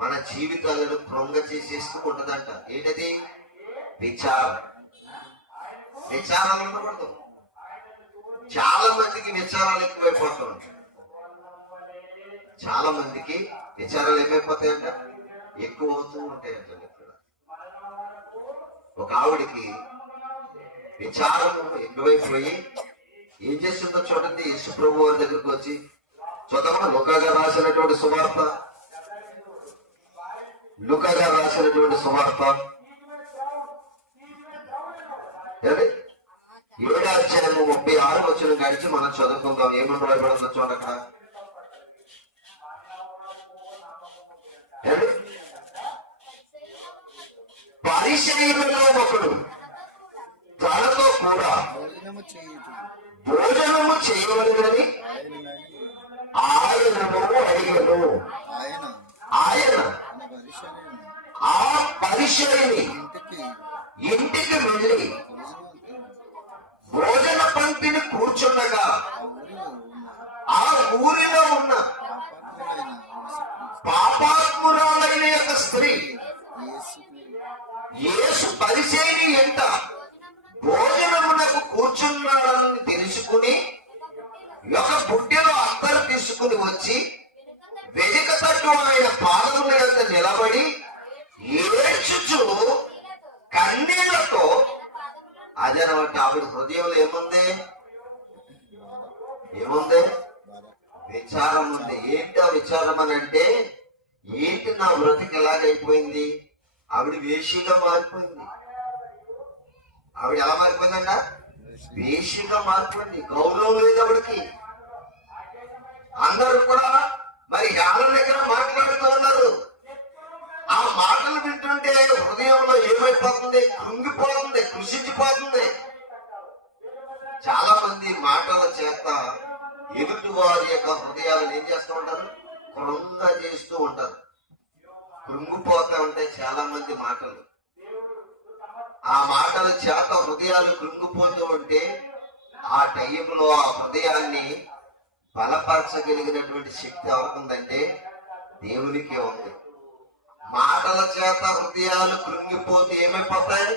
మన జీవితాలను కృంగ చేసేస్తూ ఉంటదంట. ఏంటది? విచారం. ఉండకూడదు. చాలా మందికి విచారాలు ఎక్కువైపోతూ ఉంటాయి. చాలా మందికి విచారాలు ఏమైపోతాయంట? ఎక్కువ అవుతూ ఉంటాయంట. ఒక ఆవిడికి విచారము ఎక్కువైపోయి ఏం చేస్తుందో చూడండి. యేసుప్రభు వారి దగ్గరికి వచ్చి చూద్దామా, లూకా గారు రాసినటువంటి సువార్త 7వ అధ్యాయము 36వ వచనం గడిచి మనం చదువుకుందాం. ఏమని రాయబడిందో చూడండి అక్కడ. పరిచర్యలో ఒకడు తనతో కూడా భోజనము చేయవలెనని ఆయనను అడిగెను. ఆయన ఆ పరిచర్యని ఇంటికి వెళ్ళి భోజన పంక్తిని కూర్చుండగా ఆ ఊరిలో ఉన్న పాపాత్మురాలైన యొక్క స్త్రీ యేసు పరిచర్య ఎంత భోజనమునకు కూర్చున్నాడని తెలుసుకుని ఒక బుడ్డెలో అత్తరు తీసుకుని వచ్చి వెనుక తట్టు ఆయన పాదముల యొక్క నిలబడి ఏడ్చుచు కన్నీళ్లతో, అదనమాట ఆవిడ హృదయంలో ఏముంది? విచారం ఉంది. ఏంటి ఆ విచారం అని అంటే, ఏంటి నా బ్రతికి ఎలాగైపోయింది? ఆవిడ వేషిగా మారిపోయింది. ఆవిడ ఎలా మారిపోయిందంట? వేషిగా మారిపోయింది. గౌరవం లేదు ఆవిడకి. అందరూ కూడా మరి యాళ్ళ దగ్గర మాట్లాడుతూ ఉన్నారు. ఆ మాటలు వింటుంటే హృదయంలో ఏమైపోతుంది? కృంగిపోతుంది, కృషించిపోతుంది. చాలా మంది మాటల చేత ఎదుటి వారి యొక్క హృదయాలను ఏం చేస్తూ ఉంటారు? కృంగ చేస్తూ ఉంటారు. కృంగిపోతా ఉంటాయి చాలా మంది మాటలు. ఆ మాటల చేత హృదయాలు కృంగిపోతూ ఉంటే ఆ టైంలో ఆ హృదయాన్ని బలపరచగలిగినటువంటి శక్తి ఎవరికుందంటే దేవునికే ఉంది. మాటల చేత హృదయాలు కృంగిపోతే ఏమైపోతాయి?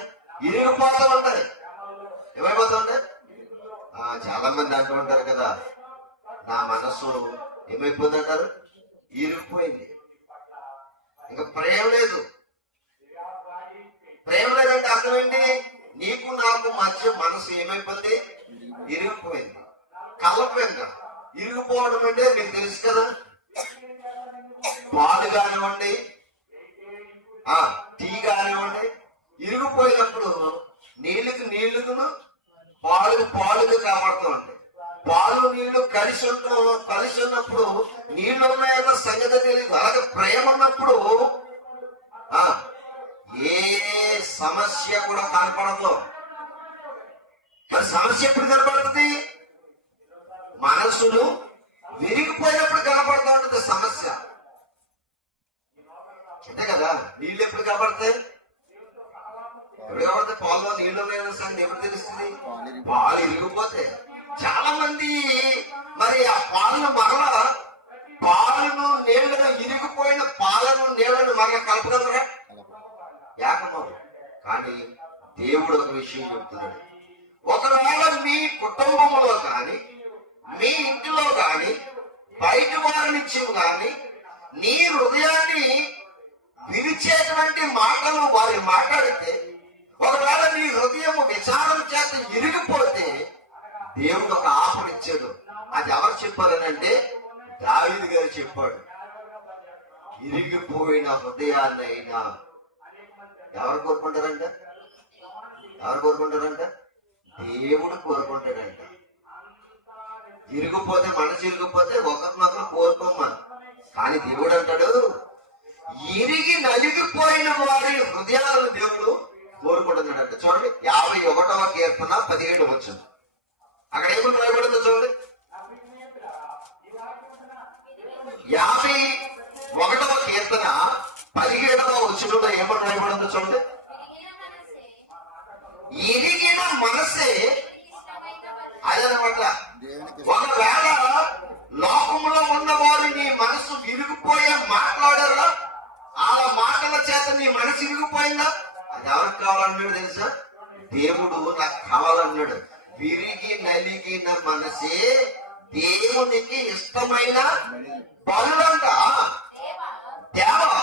ఇరిగిపోతూ ఉంటాయి. ఏమైపోతుంటాయి? చాలా మంది అంటూ ఉంటారు కదా, నా మనసు ఏమైపోయింది అంటారు? ఇరిగిపోయింది. ఇంకా ప్రేమ లేదు. ప్రేమ లేదంటే అర్థం ఏంటి? నీకు నాకు మధ్య మనసు ఏమైపోయింది? ఇరిగిపోయింది. కలపంగా ఇరిగిపోవడం అంటే మీకు తెలుసు కదా, పాలు కానివ్వండి, టీ కానివ్వండి, ఇరిగిపోయినప్పుడు నీళ్లును పాలుగా కనబడుతూ ఉంటాయి. పాలు నీళ్లు కలిసి ఉన్నప్పుడు నీళ్లు ఉన్నాయన్న సంగతి తెలియదు. అలాగే ప్రేమ ఉన్నప్పుడు ఏ సమస్య కూడా కనపడదు. మరి సమస్య ఎప్పుడు కనపడుతుంది? మనసులు విరిగిపోయినప్పుడు కనపడుతూ ఉంటుంది సమస్య. అంతే కదా. నీళ్ళు ఎప్పుడు కనపడతాయి? ఎప్పుడు కనపడతాయి? పాలలో నీళ్లు ఉన్నాయన్న సంగతి ఎప్పుడు తెలుస్తుంది? పాలు ఇరిగిపోతే. చాలా మంది మరి ఆ పాలను నీళ్లను ఇరిగిపోయిన పాలను నీళ్లను మరల కలపగలరా? ఏకమవు. కానీ దేవుడు ఒక విషయం చెప్తున్నాడు. ఒకవేళ మీ కుటుంబంలో కానీ, మీ ఇంటిలో కానీ, బయట వారి నుంచి కానీ నీ హృదయాన్ని విరిచేటువంటి మాటలు వారు మాట్లాడితే, ఒకవేళ నీ హృదయం విచారం చేత ఇరిగిపోతే దేవుడు ఒక ఆఫరిచ్చాడు. అది ఎవరు చెప్పారనంటే దావీదు గారు చెప్పాడు. ఇరిగిపోయిన హృదయాన్నైనా ఎవరు కోరుకుంటారంట? దేవుడు కోరుకుంటాడంట. ఇరిగిపోతే, మనసు ఇరిగిపోతే ఒకరినొకరు కోరుకోమని. కానీ దేవుడు అంటాడు, ఇరిగి నలిగిపోయిన వారి హృదయాలను దేవుడు కోరుకుంటున్నాడంట. చూడండి 51వ కీర్తన 17 వచ్చింది. అక్కడ ఏమని రాయబడిందో చూడండి. 51వ కీర్తన 17వ వచనంలో ఏమని రాయబడిందో చూడండి. ఇరిగిన మనసే అదనమాట. ఒకవేళ లోకంలో ఉన్న వారు నీ మనసు విరిగిపోయే మాట్లాడారా, ఆ మాటల చేత నీ మనసు విరిగిపోయిందా? అది ఎవరికి కావాలన్నాడు తెలుసా? దేవుడు నాకు కావాలన్నాడు. విరిగి నలిగిన మనసే దేవునికి ఇష్టమైన పనులంట. దేవా,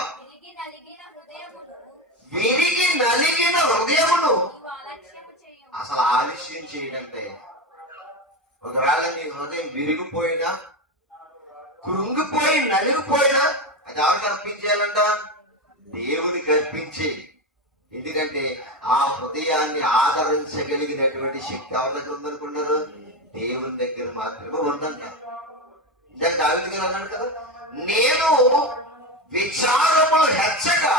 విరిగి నలిగిన హృదయమును అసలు ఆలస్యం చేయడంటే, ఒకవేళ నీ హృదయం విరిగిపోయినా, కృంగిపోయి నలిగిపోయినా అది ఎవరికి అర్పించేయాలంట? దేవునికి అర్పించే. ఎందుకంటే ఆ హృదయాన్ని ఆదరించగలిగినటువంటి శక్తి ఎవరి దగ్గర ఉందనుకున్నారు? దేవుని దగ్గర మాత్రమే ఉందంట. ఇందాక దావీదు గారు అన్నాడు కదా, నేను విచారములు హెచ్చగా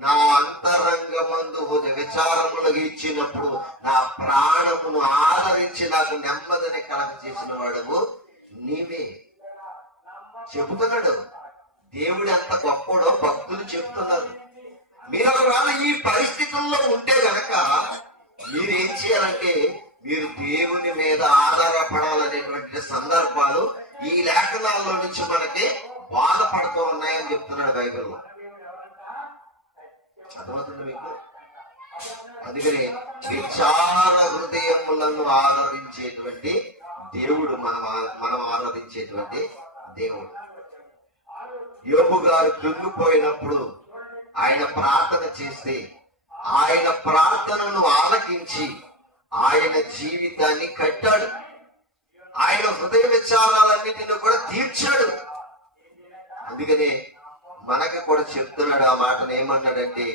నా అంతరంగమందు విచారములు ఇచ్చినప్పుడు నా ప్రాణమును ఆదరించి నాకు నెమ్మదిని కలగ చేసిన వాడవు నీవే. చెబుతున్నాడు దేవుడు ఎంత గొప్పడో భక్తులు చెబుతున్నారు. మీరు ఒకవేళ ఈ పరిస్థితుల్లో ఉంటే గనక మీరేం చేయాలంటే, మీరు దేవుని మీద ఆధారపడాలనేటువంటి సందర్భాలు ఈ లేఖనాల్లో నుంచి మనకి బాధపడుతూ ఉన్నాయని చెప్తున్నాడు బైబిల్లో. అర్థమవుతుంది మీకు? అందుకని విచార హృదయములను ఆరాధించేటువంటి దేవుడు మనం ఆరాధించేటువంటి దేవుడు. యోబు గారు కృంగిపోయినప్పుడు ఆయన ప్రార్థన చేస్తే, ఆయన ప్రార్థనను ఆలకించి ఆయన జీవితాన్ని కట్టాడు. ఆయన హృదయ విచారాలన్నిటిని కూడా తీర్చాడు. అందుకనే మనకి కూడా చెప్తున్నాడు ఆ మాటను. ఏమన్నాడంటే,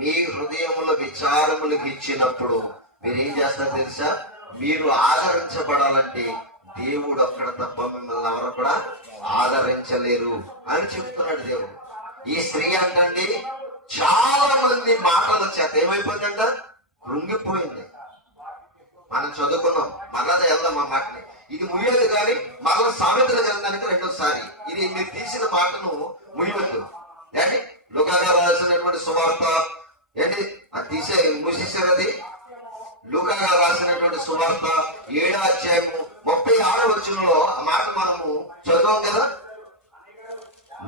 మీ హృదయముల విచారములకు ఇచ్చినప్పుడు మీరేం చేస్తారు తెలుసా? మీరు ఆదరించబడాలంటే దేవుడు అక్కడ తప్ప మిమ్మల్ని ఎవరు కూడా ఆదరించలేరు అని చెప్తున్నాడు దేవుడు. ఈ స్త్రీ అంటండి చాలా మంది మాటల చేత ఏమైపోయిందంట, కృంగిపోయింది. మనం చదువుకున్నాం, మరలా వెళ్దాం ఆ మాటని. ఇది ముయ్యదు కానీ మరలా సామెతల గ్రంథానికి రెండోసారి ఇది మీరు తీసిన మాటను ముయ్యవద్దు. ఏంటి లూకా గారు రాసినటువంటి సువార్త ఏంటి అది మూసేశారు. అది లూకా గారు రాసినటువంటి సువార్త 7వ అధ్యాయము 36వ వచనంలో ఆ మాట మనము చదువుతాం కదా.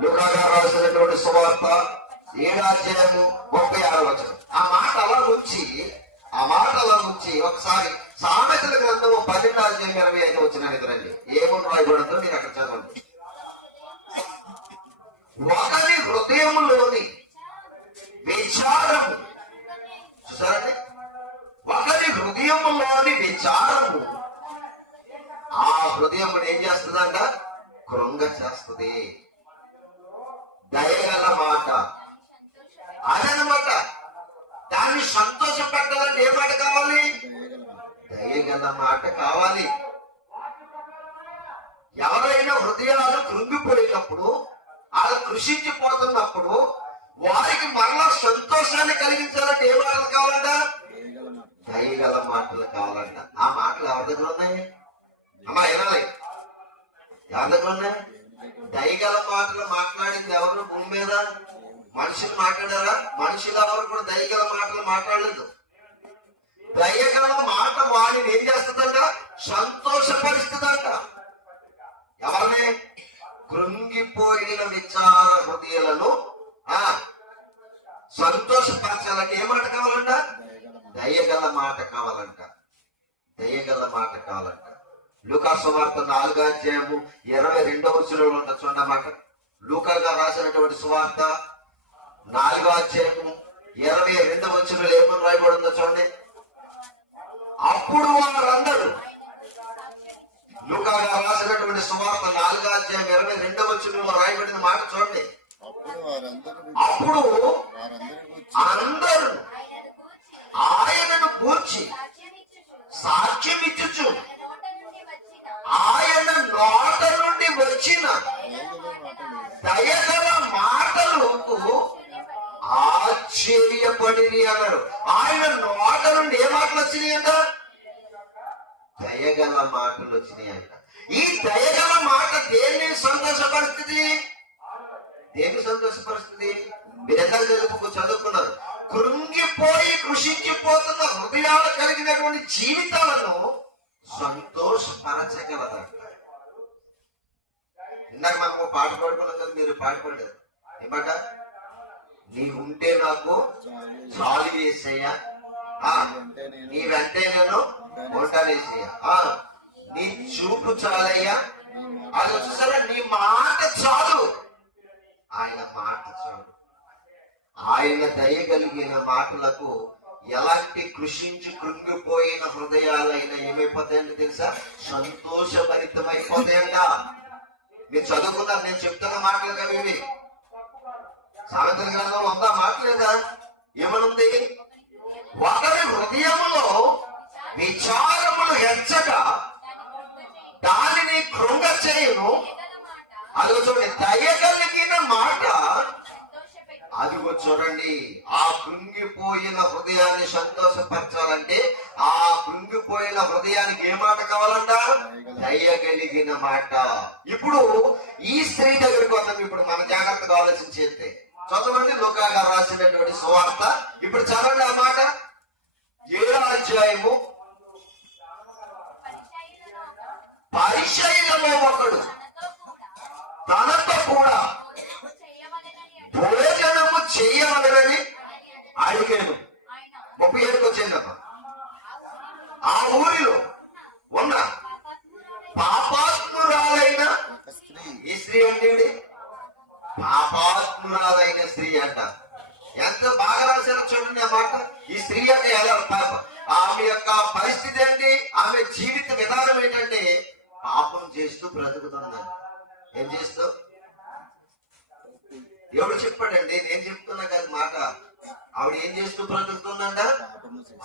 లూకా గారు రాసినటువంటి సువార్త 7వ అధ్యాయము 36వ వచనం. ఆ మాట అలా నుంచి ఒకసారి సామెతల గ్రంథము 12వ అధ్యాయం 25వ వచనం ఎదురండి. ఏమని రాయబడిందో మీరు అక్కడ చదవండి. ఒకరి హృదయంలోని విచారము, చూసారండి, ఒకరి హృదయంలోని విచారము ఆ హృదయం ఏం చేస్తుందంట, కృంగ చేస్తుంది. దయగల మాట అదనమాట. దాన్ని సంతోషపెట్టాలంటే ఏ మాట కావాలి, దయగల మాట కావాలి. ఎవరైనా హృదయాలు కృంగిపోయినప్పుడు, వాళ్ళు కృషించిపోతున్నప్పుడు వారికి మరలా సంతోషాన్ని కలిగించాలంటే ఏ మాటలు కావాలంట, దయగల మాటలు కావాలంట. ఆ మాటలు ఎవరి దగ్గర ఉన్నాయి అమ్మా, వినాలి, ఎవరి దగ్గర ఉన్నాయి? దయగల మాటలు మాట్లాడింది ఎవరు భూమి మీద? మనుషులు మాట్లాడారా? మనుషులు ఎవరు కూడా దయగల మాటలు మాట్లాడలేదు. దయగల మాట వాడిని ఏం చేస్తుందంట, సంతోషపరుస్తుందంట. ఎవరిని? కృంగిపోయిన విచార హృదయాలను సంతోషపరచాలంటే ఏ మాట కావాలంట, దయగల మాట కావాలంట. దయగల మాట కావాలంట. లూకా సువార్త 4వ అధ్యాయము 22వ వచనంలో ఉన్న చూడండి మాట. లూకా గారు రాసినటువంటి సువార్త 4వ అధ్యాయము 22వ వచనంలో ఏమని రాయబడిందో చూడండి. అప్పుడు వారందరూ, లూకా గారు రాసినటువంటి సువార్త 4వ అధ్యాయం 22వ వచనంలో రాయబడిన మాట చూడండి. అప్పుడు అందరూ ఆయనను గూర్చి సాక్ష్యమిచ్చుచు ఆయన నోట నుండి వచ్చిన దయగల మాటలకు ఆశ్చర్యపడిరి అన్నారు. ఆయన నోట నుండి ఏ మాటలు వచ్చినాయి అంట, దయగల మాటలు వచ్చినాయి అంట. ఈ దయగల మాట దేన్ని సంతోషపరుస్తుంది? దేన్ని సంతోషపరుస్తుంది? మీరెందరూ చదువుకున్నారు. కృంగిపోయి కృషించిపోతున్న హృదయాలు కలిగినటువంటి జీవితాలను సంతోషపరచగలదంట. ఇందాక మనకు పాట పాడుకున్నాం కదా, మీరు పాట పాడారు ఏమాట, నీ ఉంటే నాకు చాలు వేసయ్యా, నీవంటే నేను ఉంటానేసయ్యా, నీ చూపు చాలయ్యా. అది చూసారా, నీ మాట చాలు. ఆయన మాట చాలు. ఆయన దయగలిగిన మాటలకు ఎలాంటి కృషించి కృంగిపోయిన హృదయాలైనా ఏమైపోతాయంటే తెలుసా, సంతోషభరితమైపోతాయంట. మీరు చదువుకున్నారు, నేను చెప్తున్న మాటలు కదా ఇవి. సామెతల గ్రంథంలో ఉందా మాటలేదా? ఏమనుంది? ఒకరి హృదయములో విచారములు హెచ్చగా దానిని కృంగ చేయును. అదిగో చూడండి, దయగలిగిన మాట. అదిగో చూడండి, ఆ కృంగిపోయిన హృదయాన్ని సంతోషపరచాలంటే ఆ కృంగిపోయిన హృదయానికి ఏ మాట కావాలంట, దయగలిగిన మాట. ఇప్పుడు ఈ స్త్రీ దగ్గరికి వద్దాం. ఇప్పుడు మన జాగ్రత్తగా ఆలోచించేస్తే చదవండి లూకా గారు రాసినటువంటి సువార్త. ఇప్పుడు చదవండి ఆ మాట. 7వ అధ్యాయము. పరిచయులలో ఒకడు తనతో కూడా భోజనము చేయవలనని అడిగాను. 37కి వచ్చేదమ్మా. ఆ ఊరిలో ఉన్న పాపాత్మురాలైన ఈ స్త్రీ అంటే పాపాత్మురాలైన స్త్రీ అంట. ఎంత బాగా రాశారో చూడండి ఆ మాట. ఈ స్త్రీ అంటే ఎలా పాప, ఆమె యొక్క పరిస్థితి ఏంటి, ఆమె జీవిత విధానం ఏంటంటే పాపం చేస్తూ బ్రతుకుతుందండి. ఏం చేస్తూ? ఎవడు చెప్పాడండి? నేను చెప్తున్నా కాదు మాట. ఆవిడ ఏం చేస్తూ బ్రతుకుతుందంట,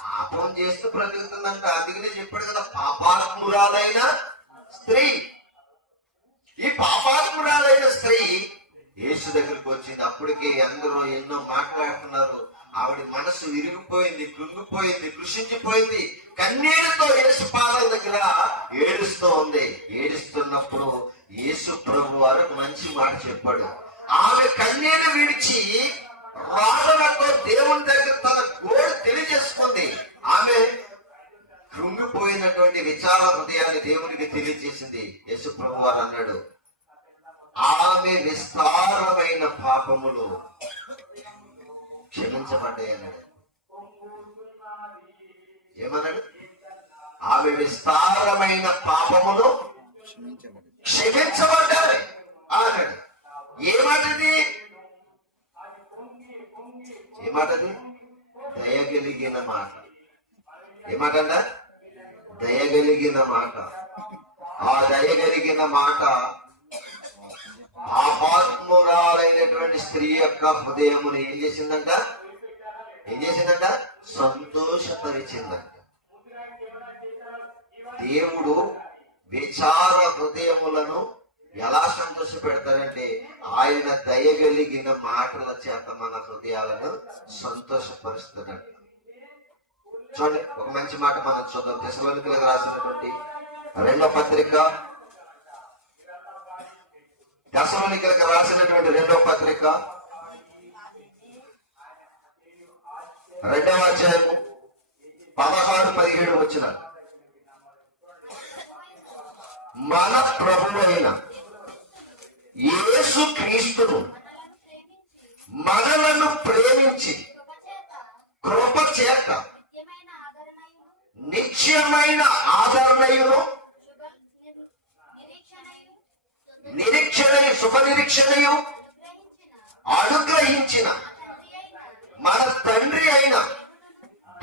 పాపం చేస్తూ బ్రతుకుతుందంట. అందుకనే చెప్పాడు కదా, పాపాత్మురాలైన స్త్రీ. ఈ పాపాత్మురాలైన స్త్రీ యేసు దగ్గరికి వచ్చింది. అప్పటికే అందరూ ఎన్నో మాట్లాడుతున్నారు. ఆవిడ మనసు విరిగిపోయింది, కృంగిపోయింది, కృషించిపోయింది. కన్నీళ్లతో యేసు పాదాల దగ్గర ఏడుస్తూ ఉంది. ఏడుస్తున్నప్పుడు యేసు ప్రభు వారు ఒక మంచి మాట చెప్పాడు. ఆమె కన్నీళ్లు విడిచి రాజులతో దేవుని దగ్గర తన గోడు తెలియజేసుకుంది. ఆమె కృంగిపోయినటువంటి విచార హృదయాన్ని దేవునికి తెలియజేసింది. యేసు ప్రభు వారు అన్నాడు, ఆమె విస్తారమైన పాపములు క్షమించబడ్డాయి అన్నాడు. ఏమన్నాడు? ఆమె విస్తారమైన పాపములు క్షమించబడ్డాయి అన్నాడు. ఏమాటది? ఏమాటది? దయగలిగిన మాట. ఏమాటండా? దయగలిగిన మాట. ఆ దయగలిగిన మాట పాపాత్మురాలైనటువంటి స్త్రీ యొక్క హృదయమును ఏం చేసిందంట? సంతోషపరిచిందంట. దేవుడు విచార హృదయములను ఎలా సంతోష పెడతారంటే ఆయన దయగలిగిన మాటల చేత మన హృదయాలను సంతోషపరుస్తాడంట. చూడండి, ఒక మంచి మాట మనం చూద్దాం. తెస్సలోనికీయులకు రాసినటువంటి 2వ పత్రిక, తెస్సలోనికీయులకు రాసినటువంటి 2వ పత్రిక 2వ అధ్యాయము 16-17 వచనాలు. మన ప్రభువైన యేసు క్రీస్తును మనలను ప్రేమించి కృప చేత నిత్యమైన ఆదరణయును నిరీక్షణయు శుభ నిరీక్షణయు అనుగ్రహించిన మన తండ్రి అయిన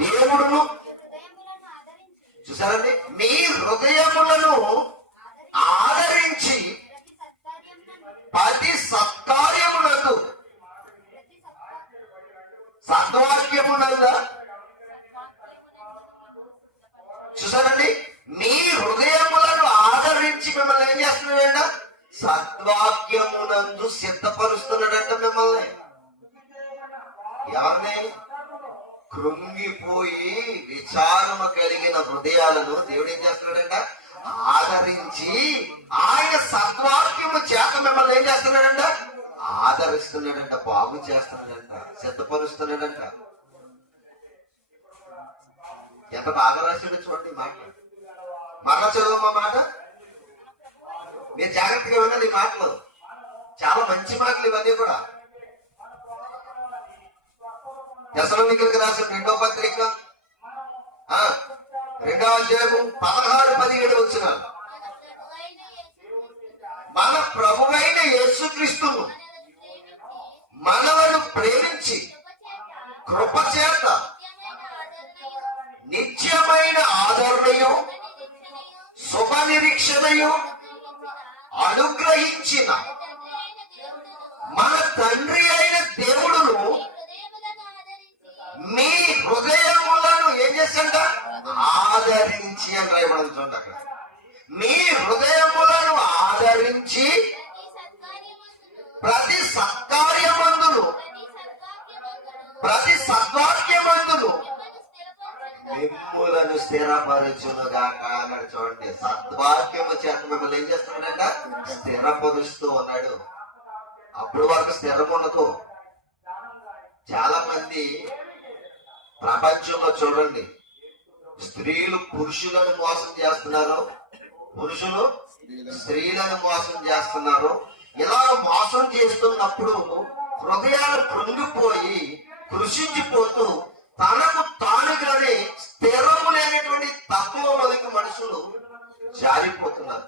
దేవుడును, చూసారండి, మీ హృదయములను ఆదరించి ప్రతి సత్కార్యములకు, సద్వాక్యమునందా, చూసారండి, మీ హృదయములను ఆదరించి మిమ్మల్ని ఏం చేస్తున్నాడంట? సద్వాక్యమునందు సిద్ధపరుస్తున్నాడంట మిమ్మల్ని. ఎవరిని? కృంగిపోయి విచారము కలిగిన హృదయాలను దేవుడు ఏం చేస్తున్నాడంట? ఆదరించి ఆయన సద్వాక్యము చేత మిమ్మల్ని ఏం చేస్తున్నాడంట? ఆదరిస్తున్నాడంట, బాగు చేస్తున్నాడంట, సిద్ధపరుస్తున్నాడంట. ఎంత బాగా రాశాడు చూడండి మాట. మరలా చదువు మాట. మీరు జాగ్రత్తగా వినాలి. ఈ మాటలు చాలా మంచి మాటలు ఇవన్నీ కూడా. తెస్సలోనికీయులకు రాసిన 2వ పత్రిక 2వ అధ్యాయము 16-17 వచనాలు. మన ప్రభువైన యేసుక్రీస్తును మనలను ప్రేమించి కృప చేత నిత్యమైన ఆదరణయు శుభ నిరీక్షణయు అనుగ్రహించిన మన తండ్రి అయిన దేవుడును మీ హృదయములను ఏం చేస్తుంట? ఆదరించి అని రాయబడింది చూడండి అక్కడ. మీ హృదయములను ఆదరించి ప్రతి సత్కార్యమందును ప్రతి సద్వాక్యమందును మిమ్ములను స్థిరపరచునుగాక అన్నాడు. చూడండి, సద్వాక్యము చేత మిమ్మల్ని ఏం చేస్తున్నాడంట? స్థిరపరుస్తూ ఉన్నాడు. అప్పుడు వరకు స్థిరమునతో చాలా మంది ప్రపంచంలో చూడండి, స్త్రీలు పురుషులను మోసం చేస్తున్నారు, పురుషులు స్త్రీలను మోసం చేస్తున్నారు. ఇలా మోసం చేస్తున్నప్పుడు హృదయాలు కృంగిపోయి కృషించిపోతూ తనకు తానుగానే స్థిరము లేనటువంటి తత్వంలోకి మనుషులు జారిపోతున్నారు.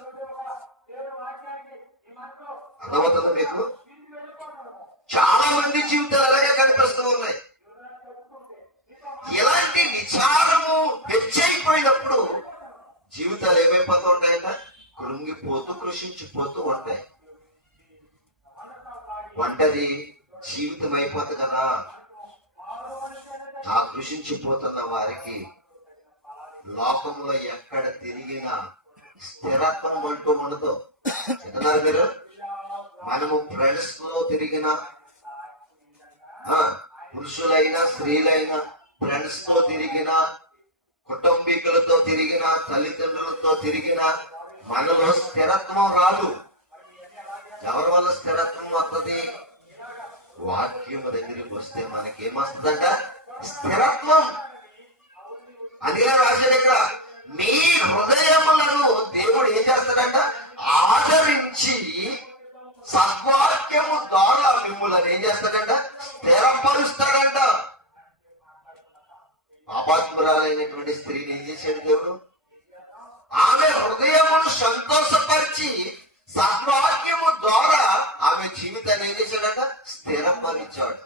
అర్థమవుతుంది మీకు? చాలా మంది జీవితాలు అలాగే కనిపిస్తూ ఉన్నాయి. ఇలాంటి విచారము హెచ్చైపోయినప్పుడు జీవితాలు ఏమైపోతూ ఉంటాయంట? కృంగిపోతూ కృషించిపోతూ ఉంటాయి. ఒంటరి జీవితం అయిపోతుంది కదా. ఆ కృషించిపోతున్న వారికి లోకంలో ఎక్కడ తిరిగినా స్థిరత్వం అంటూ ఉండదు. చెప్తున్నారు మీరు? మనము ఫ్రెండ్స్ తో తిరిగిన పురుషులైనా స్త్రీలైనా ఫ్రెండ్స్ తో తిరిగిన కుటుంబీకులతో తిరిగిన తల్లిదండ్రులతో తిరిగిన మనలో స్థిరత్వం రాదు. ఎవరి వల్ల స్థిరత్వం వస్తుంది? వాక్యం దగ్గరికి వస్తే మనకేమొస్తుందంట? స్థిరత్వం. అందుకే రాశాడు ఇక్కడ, మీ హృదయములను దేవుడు ఏం చేస్తాడంట? ఆదరించి సద్వాక్యము ద్వారా మిమ్మల్ని ఏం చేస్తాడంట? స్థిరపరుస్తాడంట. పాపాత్మురాలైనటువంటి స్త్రీని ఏం చేశాడు దేవుడు? ఆమె హృదయమును సంతోషపరిచి సద్వాక్యము ద్వారా ఆమె జీవితాన్ని ఏం చేశాడట? స్థిరపరిచాడు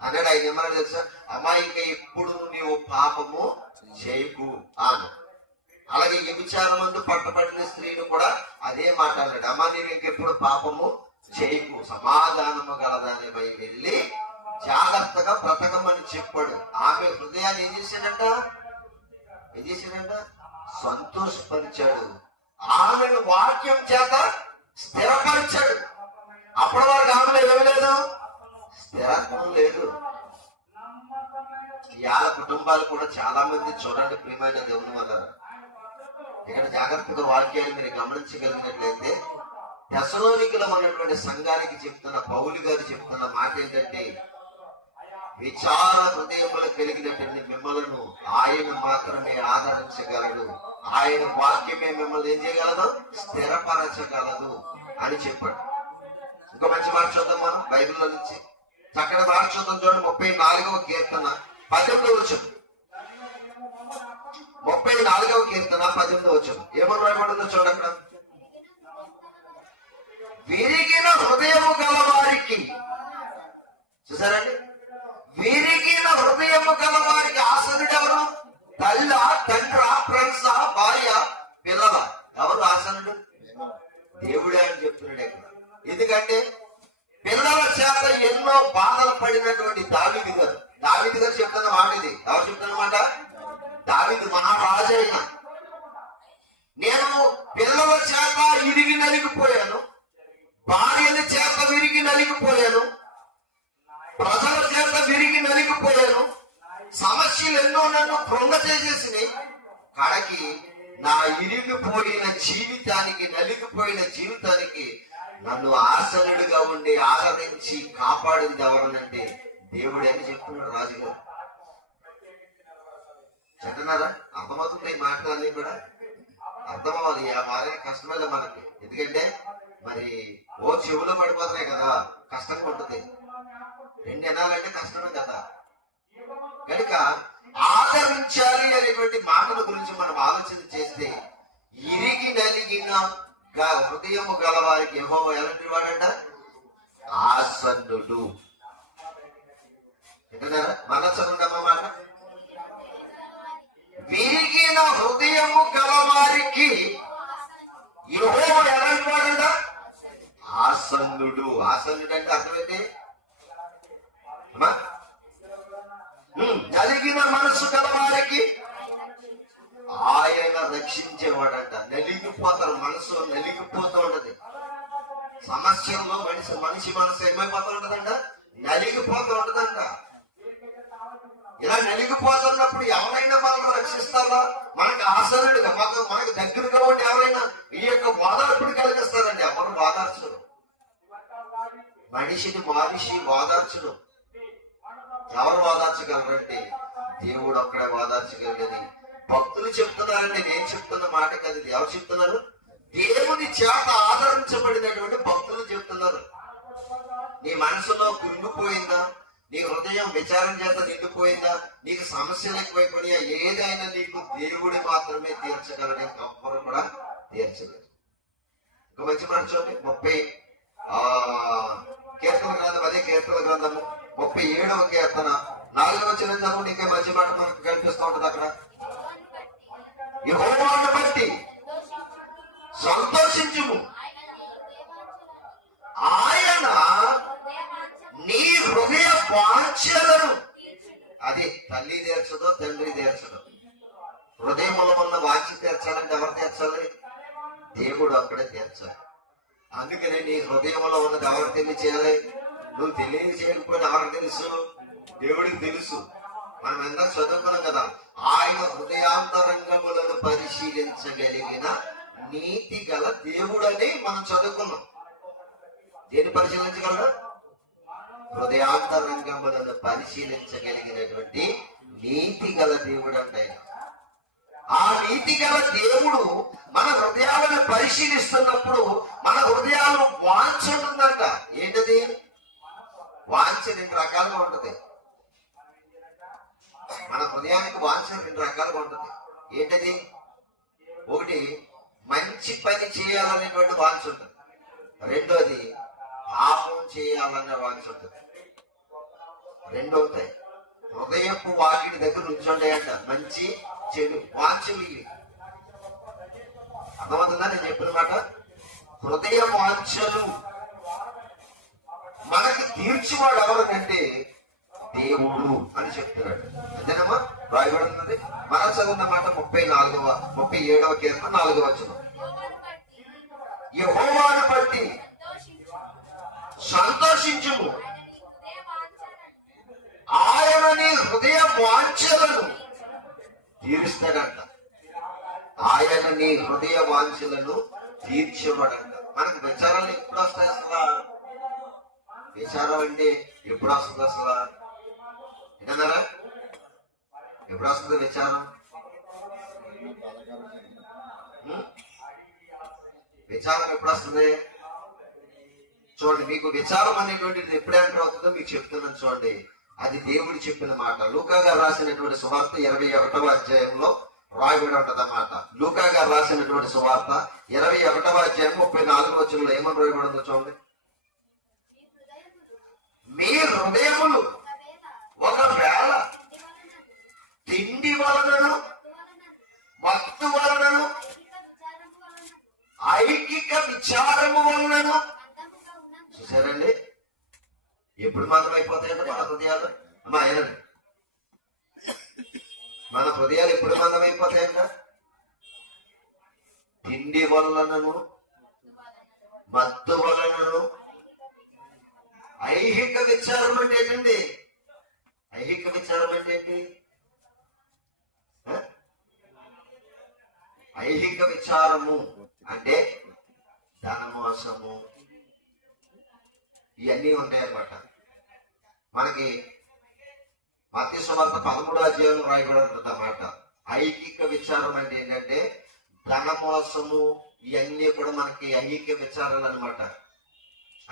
అన్నాడు. ఆయన ఏమన్నా తెలుసా? అమ్మాయి ఇంకా ఎప్పుడు నీవు పాపము చేయకు అను. అలాగే ఈ విచారమందు పట్టబడిన స్త్రీని కూడా అదే మాట్లాడాడు. అమ్మ నీవు ఇంకెప్పుడు పాపము చేయకు, సమాధానము గలదానిపై వెళ్ళి జాగ్రత్తగా బ్రతకమని చెప్పాడు. ఆమె హృదయాన్ని ఏం చేశాడంట? సంతోషపరిచాడు. ఆమెను వాక్యం చేత స్థిరపరిచాడు. అప్పటి వరకు ఆమెలో ఏమీ లేదు, స్థిరత్వం లేదు. ఇవాళ కుటుంబాలు కూడా చాలా మంది చూడండి ప్రియమైన దేవుని వల్ల ఇక్కడ జాగ్రత్తగా వాక్యాలు మీరు గమనించగలిగినట్లయితే, తెస్సలోనికలో ఉన్నటువంటి సంఘానికి చెప్తున్న పౌలు గారు చెప్తున్న మాట ఏంటంటే, విచార హృదయములు కలిగినటువంటి మిమ్మలను ఆయన మాత్రమే ఆదరించగలడు, ఆయన వాక్యమే మిమ్మల్ని ఏం చేయగలదు? స్థిరపరచగలదు అని చెప్పాడు. ఇంకో మంచి మాట చూద్దాం మనం బైబిల్లో నుంచి. చక్కటి మాట చూద్దాం చూడండి. 34వ కీర్తన 18వ వచనం. 34వ కీర్తన 18వ వచనం ఏమని రాయబడిందో చూడండి. విరిగిన హృదయము గలవారికి, చూసారండి, విరిగిన హృదయము గలవారికి ఆసనుడు ఎవరు? తల్ల, తండ్ర, ఫ్రెండ్స్, భార్య, పిల్లల. ఎవరు ఆసనుడు? దేవుడే అని చెప్తున్నాడు ఇక్కడ. ఎందుకంటే పిల్లల చేత ఎన్నో బాధలు పడినటువంటి దావీదు గారు చెప్తున్న మాట ఇది. ఎవరు చెప్తున్నమాట? దావీదు మహారాజు అయిన, నేను పిల్లల చేత ఇరిగి నలిగిపోయాను, భార్యల చేత విరిగి నలిగిపోయాను, ప్రజల చేత విరిగి నలిగిపోయాను, సమస్యలు ఎన్నో నన్ను కృంగ చేసేసినాయి. కడకి నా ఇరిగిపోయిన జీవితానికి, నలిగిపోయిన జీవితానికి నన్ను ఆసనుడిగా ఉండి ఆదరించి కాపాడింది ఎవరనంటే దేవుడే అని చెప్తున్నాడు రాజుగారు. చెప్తున్నారా? అర్థమవుతుంది ఈ మాటలన్నీ కూడా అర్థం అవ్వాలి. ఆ వారికి కష్టమేలే మనకి. ఎందుకంటే మరి చెవులో పడిపోతున్నాయి కదా, కష్టంగా ఉంటుంది. 2 నెలలంటే కష్టమే కదా. కనుక ఆదరించాలి అనేటువంటి మాటల గురించి మనం ఆలోచన చేస్తే, ఇరిగి నలిగిన హృదయము గలవారికి యెహోవా ఎలాంటి వాడంట? ఆసన్నుడు. వింటున్నారా? మళ్ళా చదువుండమ్మా మాట. విరిగిన హృదయము గలవారికి యెహోవా ఎలాంటి వాడంట? ఆసన్నుడు. ఆసన్నుడు అంటే అర్థమైంది నలిగిన మనసు గలవారికి ఆయన రక్షించేవాడంట. నలిగిపోతారు, మనసు నలిగిపోతూ ఉంటది. సమస్యల్లో మనిషి మనసు ఏమైపోతూ ఉంటదంట? నలిగిపోతూ ఉంటదంట. ఇలా నలిగిపోతున్నప్పుడు ఎవరైనా మనల్ని రక్షిస్తారా? మనకు ఆసనుడిగా, మనకు దగ్గరగా ఉండి ఎవరైనా ఈ యొక్క ఓదార్పుడు కలిగిస్తారండి. ఎవరు ఓదార్చరు. మనిషిని ఓదార్చడు. ఎవరు ఓదార్చగలరంటే దేవుడు ఒక్కడే ఓదార్చగలడని భక్తులు చెప్తున్నారండి. నేను చెప్తున్న మాట కదా, ఎవరు చెప్తున్నారు? దేవుని చేత ఆదరించబడినటువంటి భక్తులు చెప్తున్నారు. నీ మనసులో కృంగిపోయిందా? నీ హృదయం విచారం చేత నిండిపోయిందా? నీకు సమస్యలు ఎక్కువైపోయినా ఏదైనా నీకు దేవుడు మాత్రమే తీర్చగలడు, ఇంకెవ్వరు కూడా తీర్చలేదు. ఇంకో మంచి మాట చూడండి. 30 కీర్తన గ్రంథం, అదే కీర్తన గ్రంథము 37వ కీర్తన 4వ వచనం చదువు. నీకే మంచి మాట మనకు కనిపిస్తూ ఉంటుంది అక్కడ. యెహోవాను బట్టి సంతోషించుము, ఆయన నీ హృదయ వాంఛలను. అది తల్లి తీర్చదో, తండ్రి తీర్చదు. హృదయంలో ఉన్న వాంఛ తీర్చాలంటే ఎవరు తీర్చాలి? దేవుడు అక్కడే తీర్చాలి. అందుకనే నీ హృదయంలో ఉన్నది ఎవరు తెలియచేయాలి? నువ్వు తెలియచేయకపోయినా ఎవరికి తెలుసు? దేవుడికి తెలుసు. మనం ఎంత చదువుకున్నాం కదా, ఆయన హృదయాంతరంగములను పరిశీలించగలిగిన నీతి గల దేవుడని మనం చదువుకున్నాం. దేన్ని పరిశీలించగలరా? హృదయాంతరంగములను పరిశీలించగలిగినటువంటి నీతి గల దేవుడు అంటే ఆ నీతి గల దేవుడు మన హృదయాలను పరిశీలిస్తున్నప్పుడు మన హృదయాలు వాంఛ ఉంటుందంట. ఏంటది? వాంఛ రెండు రకాలుగా ఉంటుంది. మన హృదయానికి వాంఛ రెండు రకాలుగా ఉంటుంది. ఏంటది? ఒకటి మంచి పని చేయాలనేటువంటి వాంఛ ఉంటుంది. రెండోది పాపం చేయాలనే వాంఛ ఉంటుంది. రెండవుతాయి. హృదయపు వాకిటి దగ్గర నుంచుంటాయంట మంచి చెడు వాంఛలు ఇవి. అర్థమవుతుందా నేను చెప్పిన మాట? హృదయ వాంఛలు మనకి తీర్చివాడు ఎవరికంటే దేవుడు అని చెప్తున్నాడు. అంతేనమ్మా? రాయబడుతుంది. మనం చదివిన మాట 37వ కీర్తన 4వ వచనం. యెహోవాను బట్టి సంతోషించుము, ఆయన నీ హృదయ వాంఛలను తీరుస్తాడంట. ఆయన నీ హృదయ వాంఛలను తీర్చేవాడంట. మనకు విచారాలు ఎప్పుడు వస్తాయి అసలు? విచారం అంటే ఎప్పుడు వస్తుంది అసలు? విన్నారా? ఎప్పుడు వస్తుంది విచారం? విచారం ఎప్పుడు వస్తుంది? చూడండి, మీకు విచారం అనేటువంటిది ఎప్పుడు ఎంటర్ అవుతుందో మీకు చెప్తున్నాను. చూడండి, అది దేవుడు చెప్పిన మాట. లూకా గారు రాసినటువంటి సువార్త 21వ అధ్యాయంలో రాయబడి ఉంటది అన్నమాట. లూకా గారు రాసినటువంటి సువార్త 21వ అధ్యాయం 34వ వచనంలో ఏమని రాయబడి ఉందో చూడండి. మీ హృదయములు ఒకవేళ తిండి వలనను మత్తు వలనను ఐకిక విచారము వలనను, చూసారండి ఎప్పుడు మందం అయిపోతాయంటే మన హృదయాలు. అమ్మా ఏనండి, మన హృదయాలు ఎప్పుడు మందం అయిపోతాయంట? తిండి వలనను మత్తు వలనను. ఐహిక విచారం అంటే ఏంటండి? ఐహిక విచారం అంటే ఏంటి? ఐహిక విచారము అంటే ధనమోసము ఇవన్నీ ఉంటాయన్నమాట. మనకి మత్తయి సువార్త 13వ అధ్యాయం రాయబడి ఉంటుంది అన్నమాట. ఐహిక విచారం అంటే ఏంటంటే ధనమోసము ఇవన్నీ కూడా మనకి ఐహిక విచారాలు అనమాట.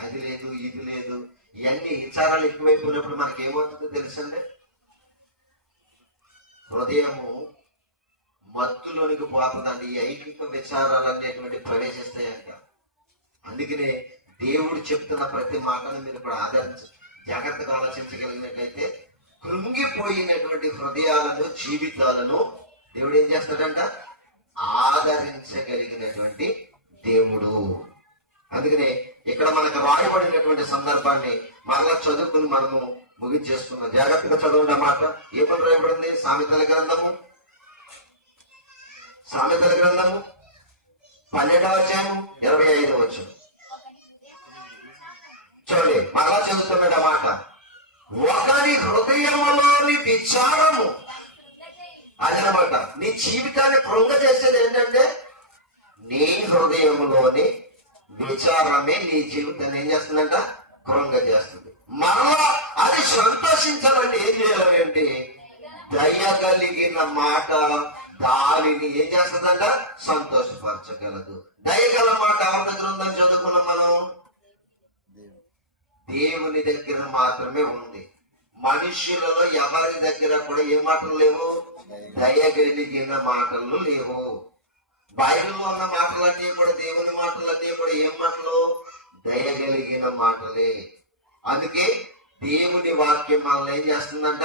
అది లేదు ఇది లేదు ఇవన్నీ విచారాలు ఎక్కువైపోయినప్పుడు మనకి ఏమవుతుందో తెలుసండి? హృదయము మత్తులోనికి పోతుందండి. ఈ ఐహిక విచారాలు అనేటువంటి ప్రవేశిస్తాయంట. అందుకనే దేవుడు చెప్తున్న ప్రతి మాటను మీరు కూడా జాగ్రత్తగా ఆలోచించగలిగినట్లయితే కృంగిపోయినటువంటి హృదయాలను జీవితాలను దేవుడు ఏం చేస్తాడంట? ఆదరించగలిగినటువంటి దేవుడు. అందుకనే ఇక్కడ మనకు రాయబడినటువంటి సందర్భాన్ని మరలా చదువుకుని మనము ముగించేసుకున్నాం. జాగ్రత్తగా చదవండి అన్నమాట. ఏమని రాయబడింది? సామెతల గ్రంథము 12వ అధ్యాయం 25వ వచనం చూడండి. మరలా చదువుతున్నాడు అన్నమాట. ఒకరి హృదయంలోని విచారము అదనమాట. నీ జీవితాన్ని కృంగ చేసేది ఏంటంటే నీ హృదయంలోని విచారమే నీ జీవితాన్ని ఏం చేస్తుందంట? కృంగ చేస్తుంది. మరలా అది సంతోషించాలంటే ఏం చేయాలంటే దయగలిగిన మాట దానిని ఏం చేస్తుందంట? సంతోషపరచగలదు. దయగల మాట ఎవరి దగ్గర ఉందని చదువుకున్నాం మనం? దేవుని దగ్గర మాత్రమే ఉంది. మనుషులలో ఎవరి దగ్గర కూడా ఏ మాటలు లేవు? దయగలిగిన మాటలు లేవు. బైబిల్లో ఉన్న మాటలన్నీ కూడా దేవుని మాటలన్నీ కూడా ఏం మాటలు? దయగలిగిన మాటలే. అందుకే దేవుని వాక్యం మనల్ని ఏం చేస్తుందంట?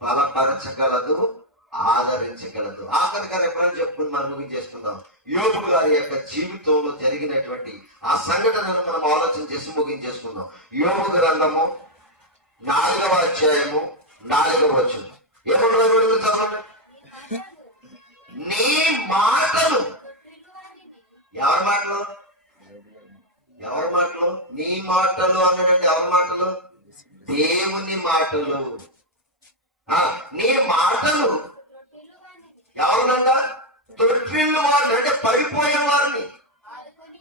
బలపరచగలదు, ఆదరించగలదు. ఆఖరిగా ఎప్పుడైనా చెప్పుకుని మనం ముగించేసుకుందాం. యోబు గారి యొక్క జీవితంలో జరిగినటువంటి ఆ సంఘటనను మనం ఆలోచన చేసి ముగించేసుకుందాం. యోబు గ్రంథము 4వ అధ్యాయము 4వ వచనం ఏమని రాయబడిందో చదవండి. నీ మాటలు, ఎవరి మాటలు? ఎవరి మాటలు? నీ మాటలు అన్నాడంటే ఎవరి మాటలు? దేవుని మాటలు. నీ మాటలు ఎవరినంట? తొట్టిల్లు వారిని, అంటే పడిపోయే వారిని,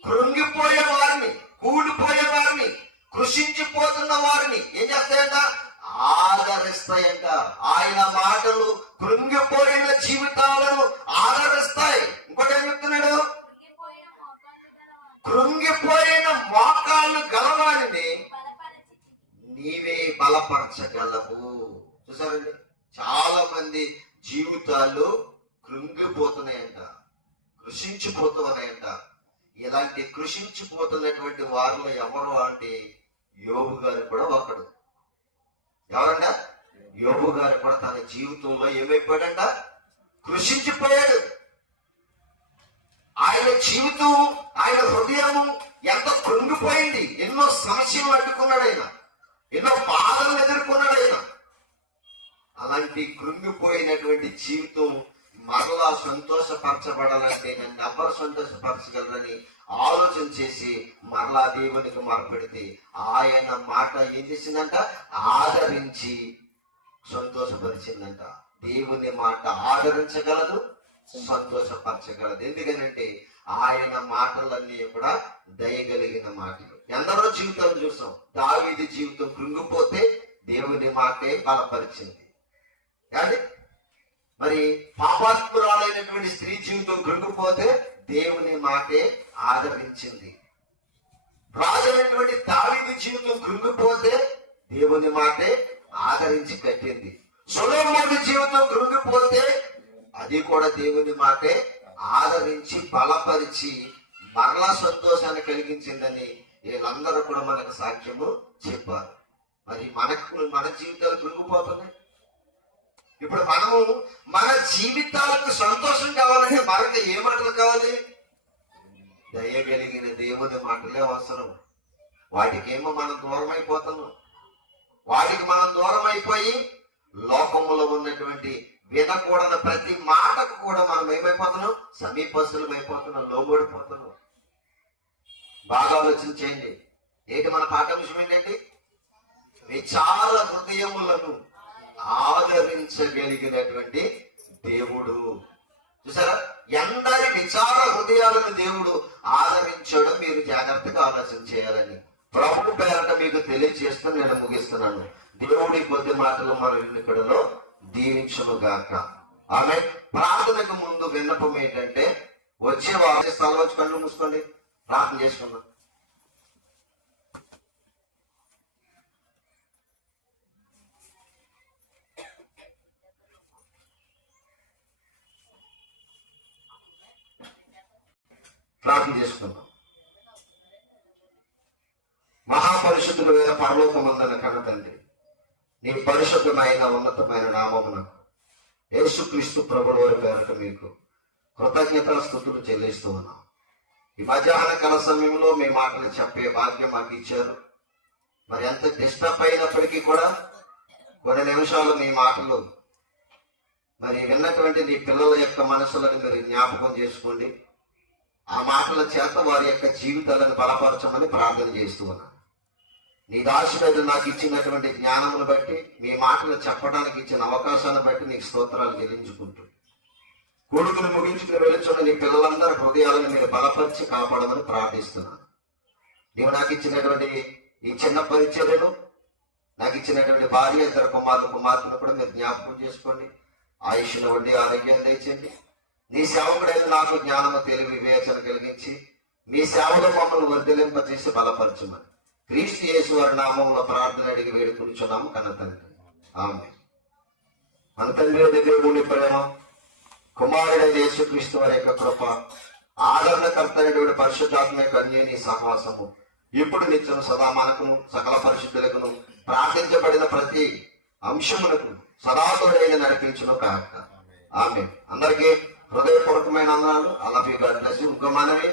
కృంగిపోయే వారిని, కూలిపోయే వారిని, కృషించిపోతున్న వారిని ఏం చేస్తాయంట? ఆదరిస్తాయంట. ఆయన మాటలు కృంగిపోయిన జీవితాలను ఆదరిస్తాయి. ఇంకోటి ఏం చెప్తున్నాడు? కృంగిపోయిన మోకాళ్ళు గలవారిని నీవే బలపరచగలవు. చూసారండి, చాలా మంది జీవితాలు కృంగిపోతున్నాయంట, కృషించిపోతున్నాయంట. ఇలాంటి కృషించిపోతున్నటువంటి వారిలో ఎవరు అంటే యోబు గారు కూడా ఒకడు. ఎవరంట? యోబు గారు కూడా తన జీవితంలో ఏమైపోయాడంట? కృషించిపోయాడు. ఆయన జీవితం, ఆయన హృదయము ఎంత కృంగిపోయింది. ఎన్నో సమస్యలు అడ్డుకున్నాడు ఆయన, ఎన్నో బాధలు ఎదుర్కొన్నాడు ఆయన. అలాంటి కృంగిపోయినటువంటి జీవితం మరలా సంతోషపరచబడాలంటే నన్ను ఎవరు సంతోషపరచగలరని ఆలోచన చేసి మరలా దేవునికి మొరపెడితే ఆయన మాట ఏం చేసిందంట? ఆదరించి సంతోషపరిచిందంట. దేవుని మాట ఆదరించగలదు, సంతోషపరచగలదు. ఎందుకనంటే ఆయన మాటలన్నీ కూడా దయగలిగిన మాటలు. ఎందరో జీవితాలు చూసాం. దావీదు జీవితం కృంగిపోతే దేవుని మాటే బలపరిచింది. కానీ మరి పాపాత్మురాలైనటువంటి స్త్రీ జీవితం కృంగిపోతే దేవుని మాటే ఆదరించింది. రాజైనటువంటి దావీదు జీవితం కృంగిపోతే దేవుని మాటే ఆదరించి కట్టింది. సొలొమోను జీవితం కృంగిపోతే అది కూడా దేవుని మాటే ఆదరించి బలపరిచి మరలా సంతోషాన్ని కలిగించిందని వీళ్ళందరూ కూడా మనకు సాక్ష్యము చెప్పారు. మరి మన జీవితాలు కృంగిపోతున్నాయి. ఇప్పుడు మనము మన జీవితాలకు సంతోషం కావాలంటే మనకు ఏ మాటలు కావాలి? దయగలిగిన దేవుని మాటలే అవసరం. వాటికేమో మనం దూరం అయిపోతున్నాం. వాటికి మనం దూరం అయిపోయి లోకములో ఉన్నటువంటి వినకూడని ప్రతి మాటకు కూడా మనం ఏమైపోతున్నాం? సమీపస్తులం అయిపోతున్నాం, లోబడిపోతున్నాం. బాగా ఆలోచించేయండి. ఏంటి మన పాఠ్యాంశం ఏంటండి? విచార హృదయములను ఆదరించగలిగినటువంటి దేవుడు. చూసారా, ఎందరి విచార హృదయాలను దేవుడు ఆదరించడం మీరు జాగ్రత్తగా ఆలోచన చేయాలని ప్రభు పేరట మీకు తెలియజేస్తూ నేను ముగిస్తున్నాను. దేవుడి కొద్ది మాటలు మన వినికిడిలో దీవించును గాక. ఆమె ప్రార్థనకు ముందు విన్నపం ఏంటంటే, వచ్చే వారి స్థలం వచ్చి కళ్ళు మూసుకోండి, ప్రార్థన చేసుకున్నాం. ప్రార్థన చేసుకుందాం. మహాపరిశుద్ధుడు వేద పరలోకమందన కన్న తండ్రి, నీ పరిశుద్ధమైన ఉన్నతమైన నామమున యేసుక్రీస్తు ప్రభువు వారి పేరట మీకు కృతజ్ఞతల స్తుతులు చెల్లిస్తూ ఉన్నాం. ఈ మధ్యాహ్న కాల సమయంలో మీ మాటలు చెప్పే భాగ్యం మాకు ఇచ్చారు. మరి ఎంత డిస్టర్బ్ అయినప్పటికీ కూడా కొన్ని నిమిషాలు మీ మాటలు మరి విన్నటువంటి నీ పిల్లల యొక్క మనసులను మీరు జ్ఞాపకం చేసుకోండి. ఆ మాటల చేత వారి యొక్క జీవితాలను బలపరచమని ప్రార్థన చేస్తూ ఉన్నాను. నీ దాసుడు నాకు ఇచ్చినటువంటి జ్ఞానమును బట్టి, మీ మాటలు చెప్పడానికి ఇచ్చిన అవకాశాన్ని బట్టి నీకు స్తోత్రాలు చెల్లించుకుంటూ, కొడుకును ముగించుకుని వెళుచున్న నీ పిల్లలందరి హృదయాలను మీరు బలపరిచి కాపాడమని ప్రార్థిస్తున్నాను. నీవు నాకు ఇచ్చినటువంటి ఈ చిన్న పరిచర్యను, నాకు ఇచ్చినటువంటి భార్య, ఇద్దరు కుమార్తెను కూడా మీరు జ్ఞాపకం చేసుకోండి. ఆయుష్ను వండి ఆరోగ్యాన్ని దయచేయండి. నీ సేవకుడైన నాకు జ్ఞానము, తెలివి, వివేచన కలిగించి మీ సేవలో మమ్మల్ని వర్ధిలింపజేసి బలపరచమని క్రీస్తు యేసు వారి నామంలో ప్రార్థన అడిగి వేడుకుంటున్నాము కన్న తండ్రి, ఆమేన్. మన తండ్రి దేవుని ప్రేమ, కుమారుడైన యేసుక్రీస్తు వారి యొక్క కృప, ఆదరణకర్త అయినటువంటి పరిశుద్ధాత్మ యొక్క అన్యోన్య సహవాసము ఇప్పుడు నిత్యం సదా మనకును సకల పరిశుద్ధులకును ప్రార్థించబడిన ప్రతి అంశములకు సదాతోడైన నడిపించును కాక. ఆమేన్. అందరికీ హృదయపూర్వకమైన వందనాలు. I love you. God bless you. ఇంకో మనవి,